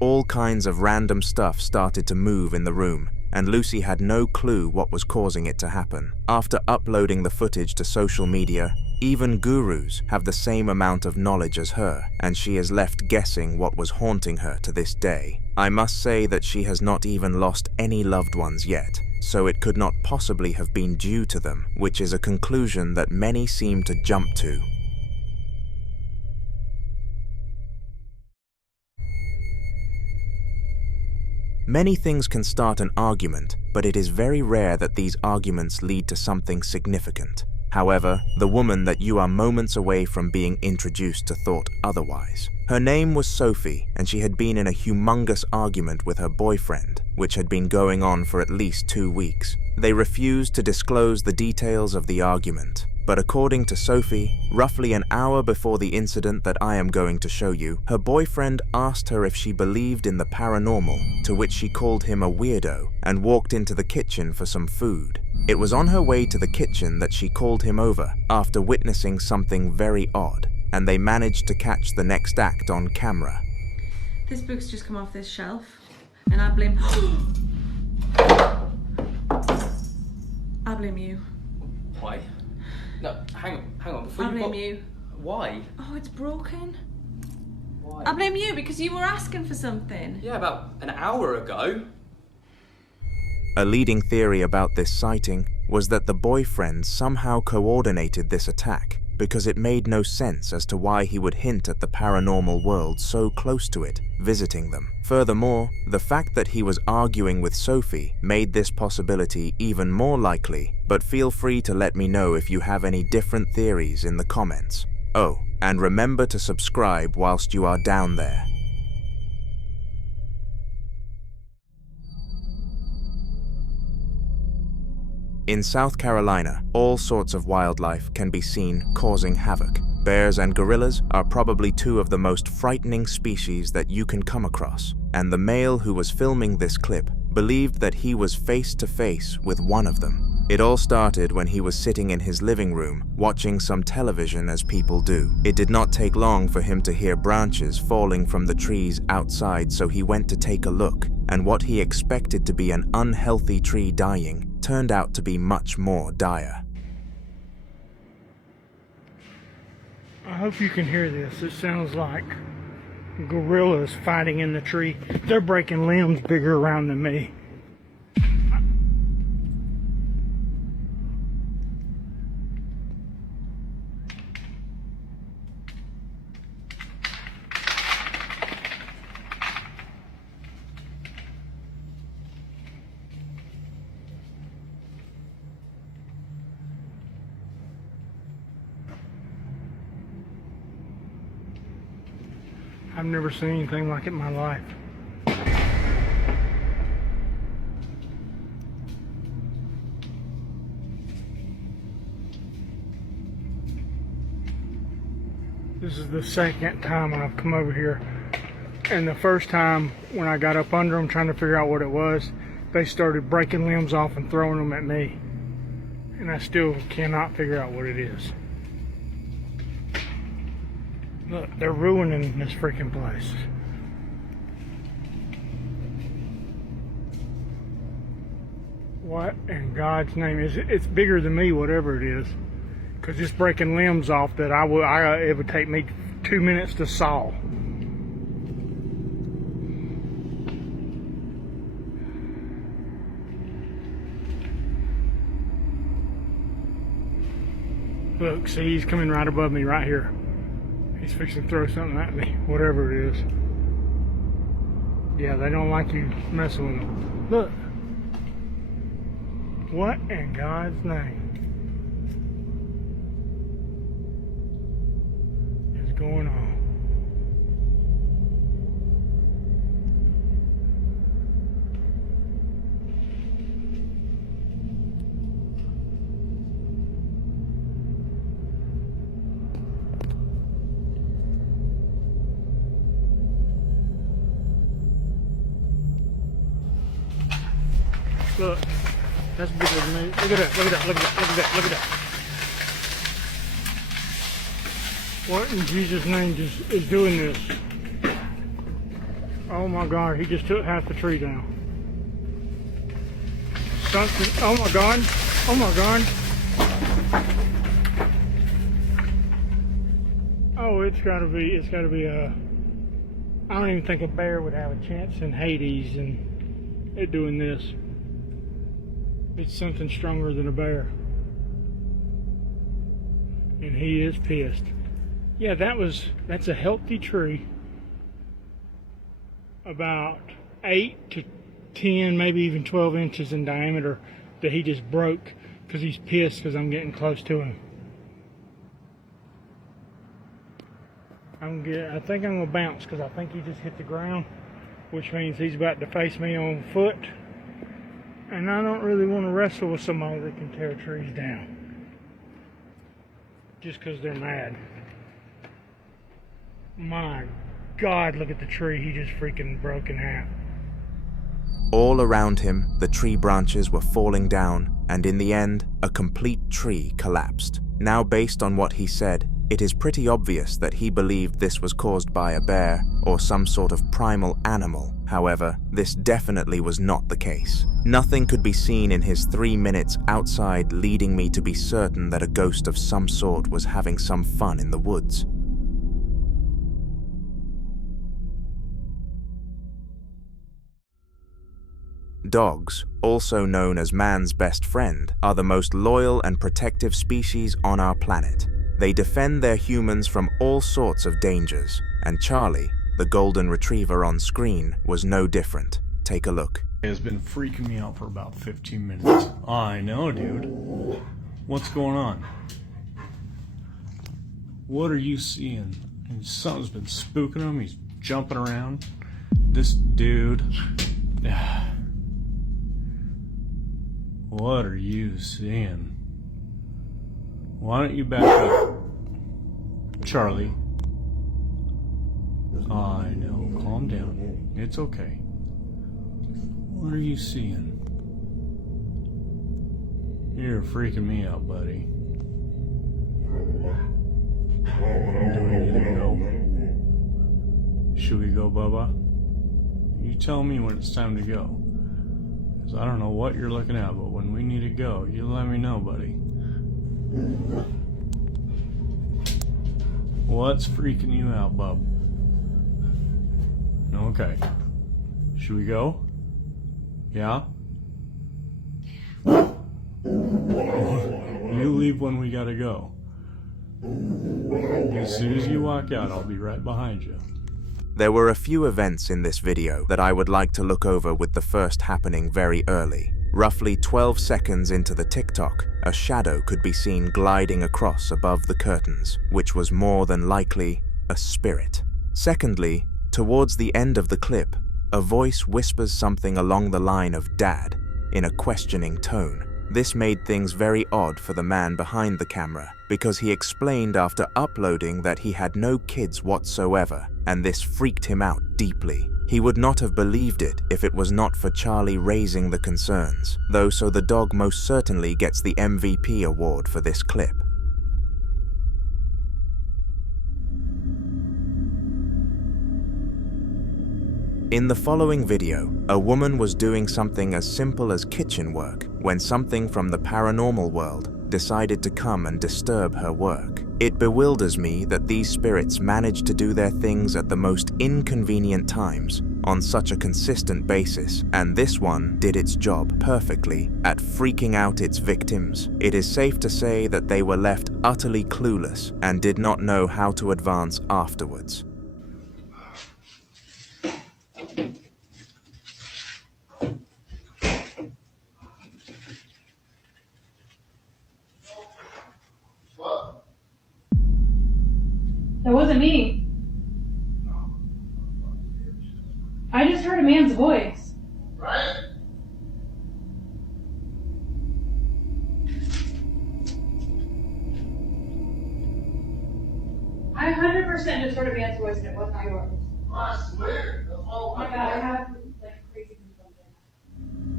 All kinds of random stuff started to move in the room, and Lucy had no clue what was causing it to happen. After uploading the footage to social media, even gurus have the same amount of knowledge as her, and she is left guessing what was haunting her to this day. I must say that she has not even lost any loved ones yet, so it could not possibly have been due to them, which is a conclusion that many seem to jump to. Many things can start an argument, but it is very rare that these arguments lead to something significant. However, the woman that you are moments away from being introduced to thought otherwise. Her name was Sophie, and she had been in a humongous argument with her boyfriend, which had been going on for at least 2 weeks. They refused to disclose the details of the argument. But according to Sophie, roughly an hour before the incident that I am going to show you, her boyfriend asked her if she believed in the paranormal, to which she called him a weirdo and walked into the kitchen for some food. It was on her way to the kitchen that she called him over after witnessing something very odd, and they managed to catch the next act on camera. This book's just come off this shelf, and I blame... I blame you. Why? No, hang on. Before I blame you. Why? Oh, it's broken. Why? I blame you because you were asking for something. Yeah, about an hour ago. A leading theory about this sighting was that the boyfriend somehow coordinated this attack, because it made no sense as to why he would hint at the paranormal world so close to it, visiting them. Furthermore, the fact that he was arguing with Sophie made this possibility even more likely, but feel free to let me know if you have any different theories in the comments. Oh, and remember to subscribe whilst you are down there. In South Carolina, all sorts of wildlife can be seen causing havoc. Bears and gorillas are probably two of the most frightening species that you can come across, and the male who was filming this clip believed that he was face to face with one of them. It all started when he was sitting in his living room watching some television as people do. It did not take long for him to hear branches falling from the trees outside, so he went to take a look, and what he expected to be an unhealthy tree dying turned out to be much more dire. I hope you can hear this. It sounds like gorillas fighting in the tree. They're breaking limbs bigger around than me. I've never seen anything like it in my life. This is the second time I've come over here, and the first time when I got up under them trying to figure out what it was, they started breaking limbs off and throwing them at me, and I still cannot figure out what it is. Look, they're ruining this freaking place. What in God's name is it? It's bigger than me, whatever it is. Because it's breaking limbs off that it would take me 2 minutes to saw. Look, see, he's coming right above me right here. He's fixing to throw something at me, whatever it is. Yeah, they don't like you messing with them. Look. What in God's name is going on? Look, that's bigger than me. Look at that, look at that, look at that, look at that, look at that. What in Jesus' name is doing this? Oh my God, he just took half the tree down. Something, oh my God, oh my God. Oh, it's gotta be I don't even think a bear would have a chance in Hades and it doing this. It's something stronger than a bear. And he is pissed. Yeah, that's a healthy tree. About 8 to 10, maybe even 12 inches in diameter that he just broke because he's pissed because I'm getting close to him. I think I'm gonna bounce because I think he just hit the ground, which means he's about to face me on foot. And I don't really want to wrestle with somebody that can tear trees down. Just because they're mad. My God, look at the tree he just freaking broke in half. All around him, the tree branches were falling down, and in the end, a complete tree collapsed. Now, based on what he said, it is pretty obvious that he believed this was caused by a bear or some sort of primal animal. However, this definitely was not the case. Nothing could be seen in his 3 minutes outside, leading me to be certain that a ghost of some sort was having some fun in the woods. Dogs, also known as man's best friend, are the most loyal and protective species on our planet. They defend their humans from all sorts of dangers, and Charlie, the golden retriever on screen, was no different. Take a look. It has been freaking me out for about 15 minutes. I know, dude. What's going on? What are you seeing? And something's been spooking him. He's jumping around. This dude. What are you seeing? Why don't you back up? Charlie. I know. Calm down. It's okay. What are you seeing? You're freaking me out, buddy. Do we need to go? Should we go, Bubba? You tell me when it's time to go. Because I don't know what you're looking at, but when we need to go, you let me know, buddy. What's freaking you out, bub? Okay. Should we go? Yeah? You leave when we gotta go. As soon as you walk out, I'll be right behind you. There were a few events in this video that I would like to look over, with the first happening very early. Roughly 12 seconds into the TikTok, a shadow could be seen gliding across above the curtains, which was more than likely a spirit. Secondly, towards the end of the clip, a voice whispers something along the line of "Dad" in a questioning tone. This made things very odd for the man behind the camera, because he explained after uploading that he had no kids whatsoever, and this freaked him out deeply. He would not have believed it if it was not for Charlie raising the concerns, though, so the dog most certainly gets the MVP award for this clip. In the following video, a woman was doing something as simple as kitchen work when something from the paranormal world decided to come and disturb her work. It bewilders me that these spirits manage to do their things at the most inconvenient times on such a consistent basis, and this one did its job perfectly at freaking out its victims. It is safe to say that they were left utterly clueless and did not know how to advance afterwards. That wasn't me. I just heard a man's voice. Right? I 100% just heard a man's voice and it was not yours. I swear. Oh my god, I have like crazy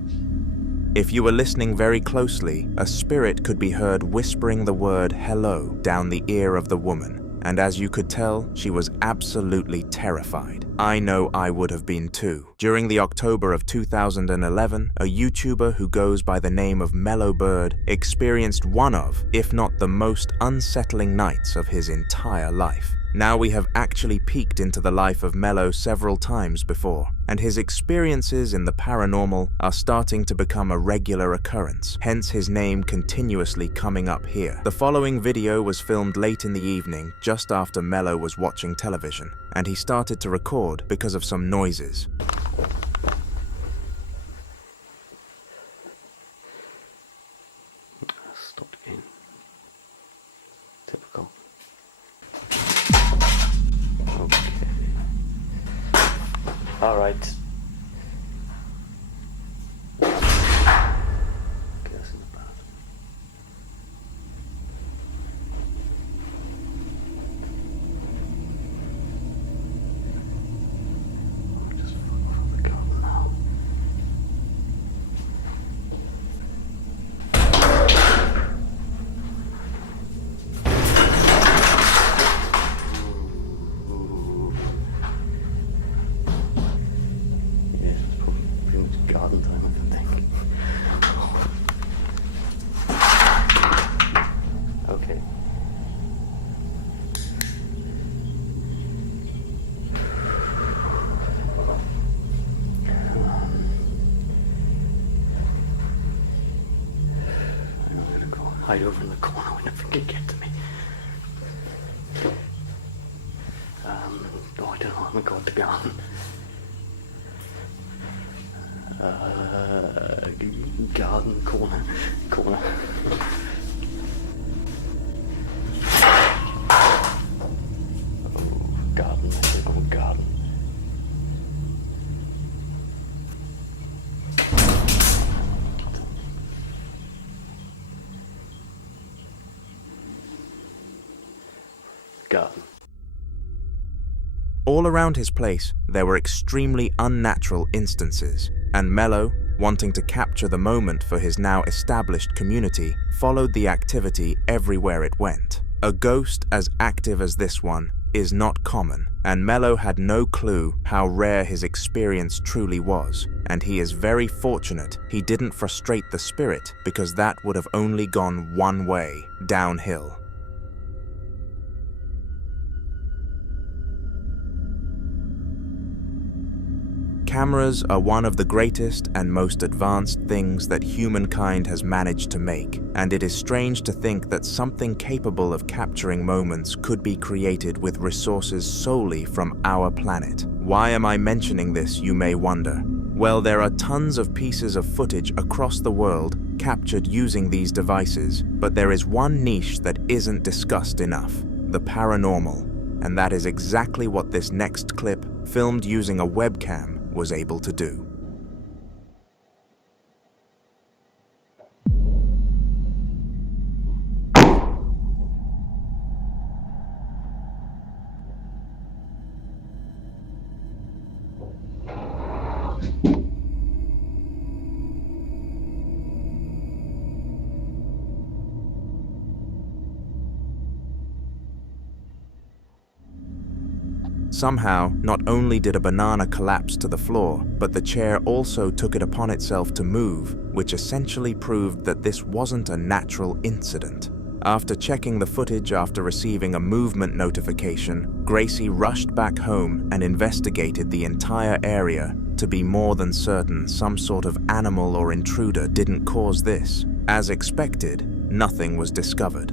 confusion. If you were listening very closely, a spirit could be heard whispering the word "hello" down the ear of the woman. And as you could tell, she was absolutely terrified. I know I would have been too. During the October of 2011, a YouTuber who goes by the name of Mellowbird experienced one of, if not the most unsettling nights of his entire life. Now we have actually peeked into the life of Mellow several times before, and his experiences in the paranormal are starting to become a regular occurrence, hence his name continuously coming up here. The following video was filmed late in the evening, just after Mellow was watching television, and he started to record because of some noises. Stopped again. Typical. Okay. All right. Hide over in the corner when nothing can get to me. my god, the garden. Garden corner. Garden, mythical garden. Garden. All around his place, there were extremely unnatural instances, and Mello, wanting to capture the moment for his now established community, followed the activity everywhere it went. A ghost as active as this one is not common, and Mello had no clue how rare his experience truly was, and he is very fortunate he didn't frustrate the spirit, because that would have only gone one way, downhill. Cameras are one of the greatest and most advanced things that humankind has managed to make, and it is strange to think that something capable of capturing moments could be created with resources solely from our planet. Why am I mentioning this, you may wonder? Well, there are tons of pieces of footage across the world captured using these devices, but there is one niche that isn't discussed enough: the paranormal, and that is exactly what this next clip, filmed using a webcam, was able to do. Somehow, not only did a banana collapse to the floor, but the chair also took it upon itself to move, which essentially proved that this wasn't a natural incident. After checking the footage after receiving a movement notification, Gracie rushed back home and investigated the entire area to be more than certain some sort of animal or intruder didn't cause this. As expected, nothing was discovered.